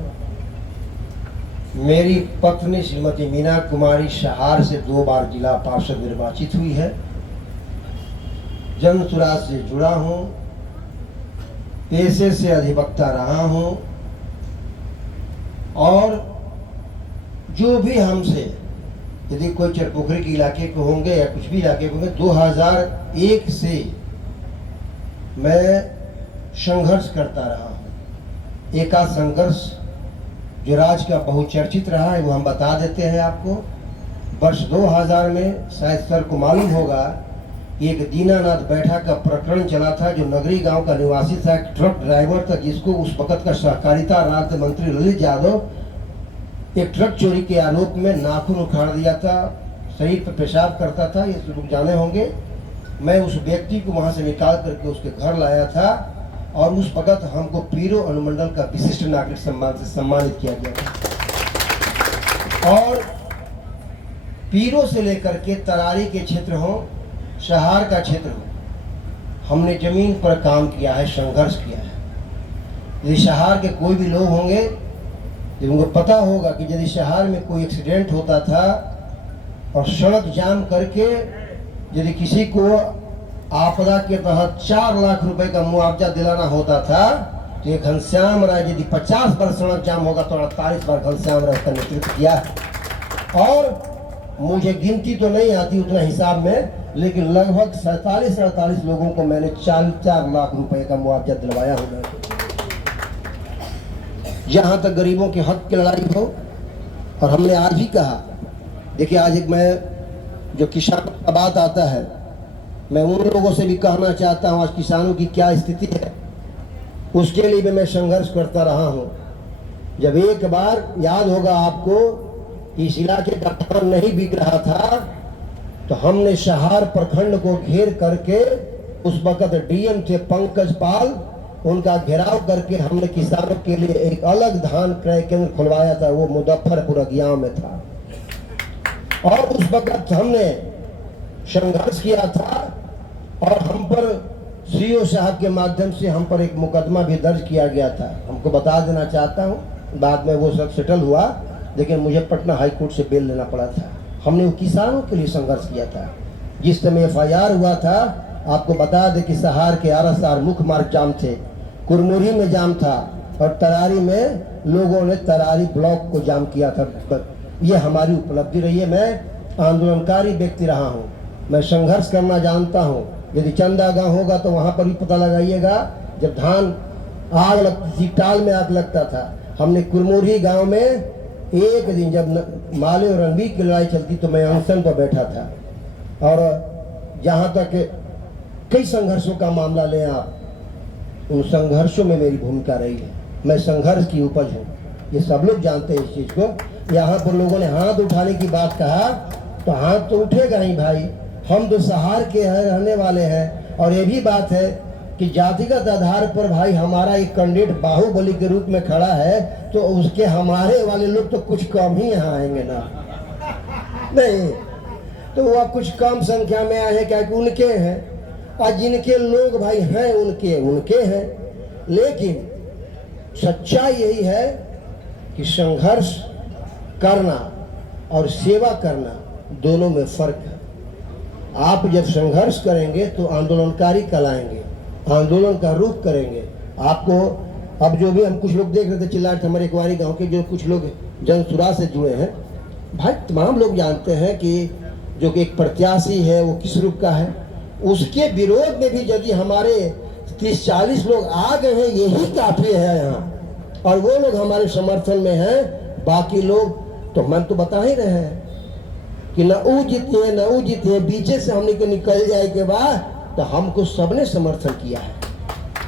मेरी पत्नी श्रीमती मीना कुमारी शहार से 2 बार जिला पार्षद निर्वाचित हुई है। जन स्वराज से जुड़ा हूं, पेशे से अधिवक्ता रहा हूं और जो भी हमसे यदि कोई चरपोखरी के इलाके को होंगे या कुछ भी इलाके को होंगे, 2001 से मैं संघर्ष करता रहा हूँ। एका संघर्ष जो राज्य का बहुचर्चित रहा है वो हम बता देते हैं आपको। वर्ष 2000 में शायद सर को मालूम होगा कि एक दीनानाथ बैठा का प्रकरण चला था, जो नगरी गांव का निवासी था, एक ट्रक ड्राइवर था, जिसको उस वक्त का सहकारिता राज्य मंत्री ललित यादव एक ट्रक चोरी के आरोप में नाखून उखाड़ दिया था, शरीर पर पेशाब करता था, ये लोग जाने होंगे। मैं उस व्यक्ति को वहां से निकाल करके उसके घर लाया था और उस वक्त हमको पीरो अनुमंडल का विशिष्ट नागरिक सम्मान से सम्मानित किया गया था। और पीरो से लेकर के तरारी के क्षेत्र हो, शहार का क्षेत्र हो, हमने जमीन पर काम किया है, संघर्ष किया है। यदि शहर के कोई भी लोग होंगे तो उनको पता होगा कि यदि शहर में कोई एक्सीडेंट होता था और सड़क जाम करके यदि किसी को आपदा के तहत 4 लाख रुपए का मुआवजा दिलाना होता था, तो ये घनश्याम राय यदि 50 बार सड़क जाम होगा तो 48 बार घनश्याम राय का नेतृत्व किया है। और मुझे गिनती तो नहीं आती उतना हिसाब में, लेकिन लगभग 47-48 लोगों को मैंने 4 लाख रुपए का मुआवजा दिलवाया होगा। जहां तक गरीबों के हक की लड़ाई हो, और हमने आज भी कहा, देखिए आज एक मैं जो किसान का बात आता है, मैं उन लोगों से भी कहना चाहता हूं आज किसानों की क्या स्थिति है, उसके लिए भी मैं संघर्ष करता रहा हूं। जब एक बार याद होगा आपको इस इलाके का धान नहीं बिक रहा था तो हमने शहार प्रखंड को घेर करके, उस वक्त डीएम थे पंकज पाल, उनका घेराव करके हमने किसानों के लिए एक अलग धान क्रय केंद्र खुलवाया था। वो मुजफ्फरपुर अगियाव में था और उस वक्त हमने संघर्ष किया था और हम पर सीओ साहब के माध्यम से हम पर एक मुकदमा भी दर्ज किया गया था। हमको बता देना चाहता हूँ, बाद में वो सब सेटल हुआ, लेकिन मुझे पटना हाई कोर्ट से बेल लेना पड़ा था। हमने वो किसानों के लिए संघर्ष किया था। जिस समय FIR हुआ था, आपको बता दें कि सहार के RSR मुख्य मार्ग जाम थे, कुरमुरी में जाम था और तरारी में लोगों ने तरारी ब्लॉक को जाम किया था। ये हमारी उपलब्धि रही है। मैं आंदोलनकारी व्यक्ति रहा हूँ, मैं संघर्ष करना जानता हूँ। यदि चंदा गांव होगा तो वहाँ पर भी पता लगाइएगा, जब धान आग लगती थी, टाल में आग लगता था। हमने कुरमुरी गाँव में एक दिन जब माले और रणबीर की लड़ाई चलती तो मैं अनशन पर बैठा था। और जहाँ तक कई संघर्षों का मामला लें आप, उन संघर्षों में मेरी भूमिका रही है। मैं संघर्ष की उपज हूँ, ये सब लोग जानते हैं इस चीज़ को। यहाँ पर लोगों ने हाथ उठाने की बात कहा तो हाथ तो उठेगा ही भाई, हम तो सहार के रहने वाले हैं। और ये भी बात है कि जातिगत आधार पर भाई हमारा एक कैंडिडेट बाहुबली के रूप में खड़ा है, तो उसके हमारे वाले लोग तो कुछ कम ही यहाँ आएंगे ना, नहीं तो वह कुछ कम संख्या में आए हैं, क्या कि उनके हैं, और जिनके लोग भाई हैं उनके हैं। लेकिन सच्चाई यही है कि संघर्ष करना और सेवा करना दोनों में फर्क है। आप जब संघर्ष करेंगे तो आंदोलनकारी कहलाएंगे, आंदोलन का रुख करेंगे। आपको अब जो भी हम कुछ लोग देख रहे थे चिल्लाट, हमारे कुंवारी गांव के जो कुछ लोग जनसुराज से जुड़े हैं, भाई तमाम लोग जानते हैं कि जो कि एक प्रत्याशी है वो किस रूप का है। उसके विरोध में भी यदि हमारे 30-40 लोग आ गए हैं, यही काफी है यहाँ, और वो लोग हमारे समर्थन में हैं। बाकी लोग तो मन तो बता ही रहे हैं कि न वो जीते बीचे से हमने को निकल जाए के बाद, तो हमको सबने समर्थन किया है,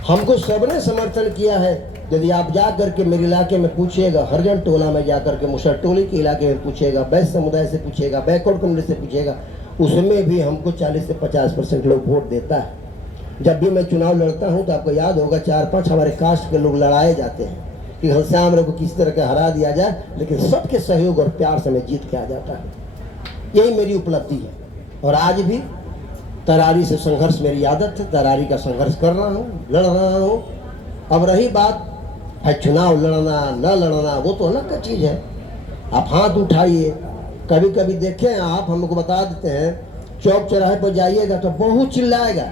हमको सबने समर्थन किया है। यदि आप जा करके मेरे इलाके में पूछिएगा, हरिजन टोला में जा करके मुसर टोली के इलाके में पूछिएगा, बैस समुदाय से पूछिएगा, बैकवर्ड कम्युनिटी से पूछिएगा, उसमें भी हमको 40 से 50% लोग वोट देता है। जब भी मैं चुनाव लड़ता हूं तो आपको याद होगा 4-5 हमारे कास्ट के लोग लड़ाए जाते हैं कि घनश्याम राय को किस तरह का हरा दिया जाए, लेकिन सबके सहयोग और प्यार से मैं जीत के आ जाता है। यही मेरी उपलब्धि है। और आज भी तरारी से संघर्ष मेरी आदत है, तरारी का संघर्ष कर रहा हूँ, लड़ रहा हूँ। अब रही बात है चुनाव लड़ना न लड़ना, वो तो अलग का चीज़ है। आप हाथ उठाइए, कभी कभी देखें आप, हमको बता देते हैं, चौक चौराहे पर जाइएगा तो बहुत चिल्लाएगा,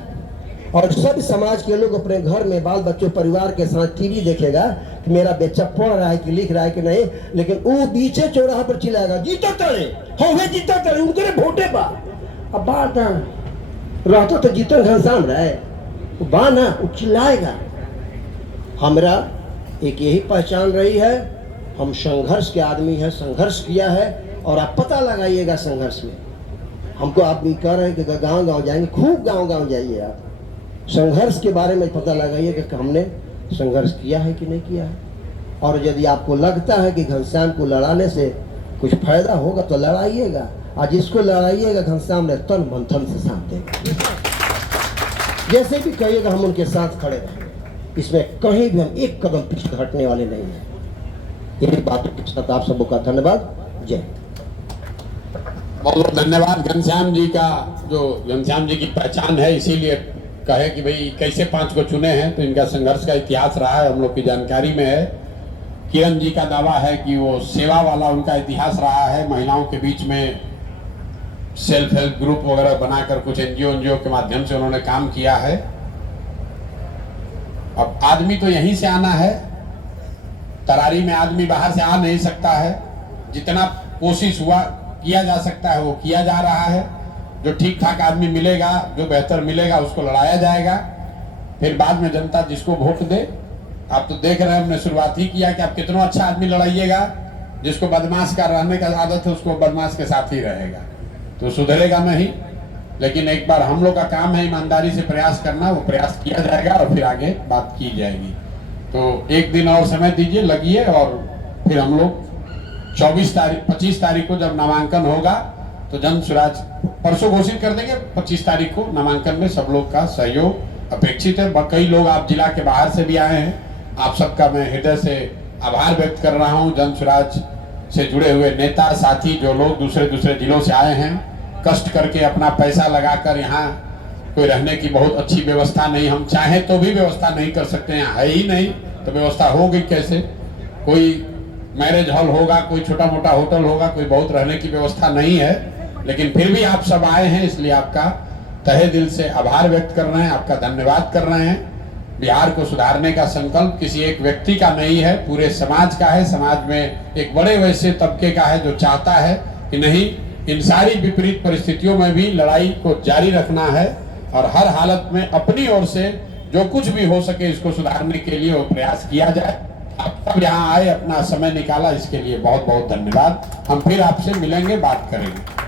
और सब समाज के लोग अपने घर में बाल बच्चों परिवार के साथ टीवी देखेगा कि मेरा बच्चा पढ़ रहा है कि लिख रहा है कि नहीं, लेकिन वो बीचे चौराहा पर चिल्लाएगा जीता तड़े हमें जीता तड़े उनके वोटे बा। अब बात रहता तो जीतन घनश्याम राय बा ना, वो चिल्लाएगा। हमारा एक यही पहचान रही है, हम संघर्ष के आदमी हैं, संघर्ष किया है। और आप पता लगाइएगा संघर्ष में, हमको आप भी कह रहे हैं कि गांव गांव जाएंगे, खूब गांव गांव जाइए, आप संघर्ष के बारे में पता लगाइएगा कि हमने संघर्ष किया है कि नहीं किया है। और यदि आपको लगता है कि घनश्याम को लड़ाने से कुछ फायदा होगा तो लड़ाइएगा, और जिसको लड़ाइएगा घनश्याम ने तन मन धन से साथ देगा। जैसे भी कहिएगा हम उनके साथ खड़े रहेंगे, इसमें कहीं भी हम एक कदम पीछे हटने वाले नहीं हैं। यही बातों के साथ आप सबों का धन्यवाद। जय। बहुत बहुत धन्यवाद घनश्याम जी का, जो घनश्याम जी की पहचान है, इसीलिए कहे कि भाई कैसे 5 को चुने हैं, तो इनका संघर्ष का इतिहास रहा है, हम लोग की जानकारी में है। किरण जी का दावा है कि वो सेवा वाला उनका इतिहास रहा है, महिलाओं के बीच में सेल्फ हेल्प ग्रुप वगैरह बनाकर कुछ एनजीओ के माध्यम से उन्होंने काम किया है। अब आदमी तो यहीं से आना है, तरारी में आदमी बाहर से आ नहीं सकता है। जितना कोशिश किया जा सकता है वो किया जा रहा है। जो ठीक ठाक आदमी मिलेगा, जो बेहतर मिलेगा, उसको लड़ाया जाएगा। फिर बाद में जनता जिसको वोट दे, आप तो देख रहे हैं, हमने शुरुआत ही किया कि आप कितना अच्छा आदमी लड़ाइएगा, जिसको बदमाश का रहने का आदत है उसको बदमाश के साथ ही रहेगा, तो सुधरेगा नहीं। लेकिन एक बार हम लोग का काम है ईमानदारी से प्रयास करना, वो प्रयास किया जाएगा और फिर आगे बात की जाएगी। तो एक दिन और समय दीजिए, लगिए, और फिर हम लोग 25 तारीख को जब नामांकन होगा तो जन स्वराज परसों घोषित कर देंगे। 25 तारीख को नामांकन में सब लोग का सहयोग अपेक्षित है। कई लोग आप जिला के बाहर से भी आए हैं, आप सबका मैं हृदय से आभार व्यक्त कर रहा हूँ। जन स्वराज से जुड़े हुए नेता साथी जो लोग दूसरे जिलों से आए हैं, कष्ट करके अपना पैसा लगाकर यहाँ कोई रहने की बहुत अच्छी व्यवस्था नहीं, हम चाहें तो भी व्यवस्था नहीं कर सकते, यहाँ है ही नहीं, तो व्यवस्था होगी कैसे? कोई मैरिज हॉल होगा, कोई छोटा मोटा होटल होगा, कोई बहुत रहने की व्यवस्था नहीं है। लेकिन फिर भी आप सब आए हैं, इसलिए आपका तहे दिल से आभार व्यक्त कर रहे हैं, आपका धन्यवाद कर रहे हैं। बिहार को सुधारने का संकल्प किसी एक व्यक्ति का नहीं है, पूरे समाज का है। समाज में एक बड़े वैसे तबके का है जो चाहता है कि नहीं, इन सारी विपरीत परिस्थितियों में भी लड़ाई को जारी रखना है और हर हालत में अपनी ओर से जो कुछ भी हो सके इसको सुधारने के लिए वो प्रयास किया जाए। आप सब यहाँ आए, अपना समय निकाला, इसके लिए बहुत बहुत धन्यवाद। हम फिर आपसे मिलेंगे, बात करेंगे।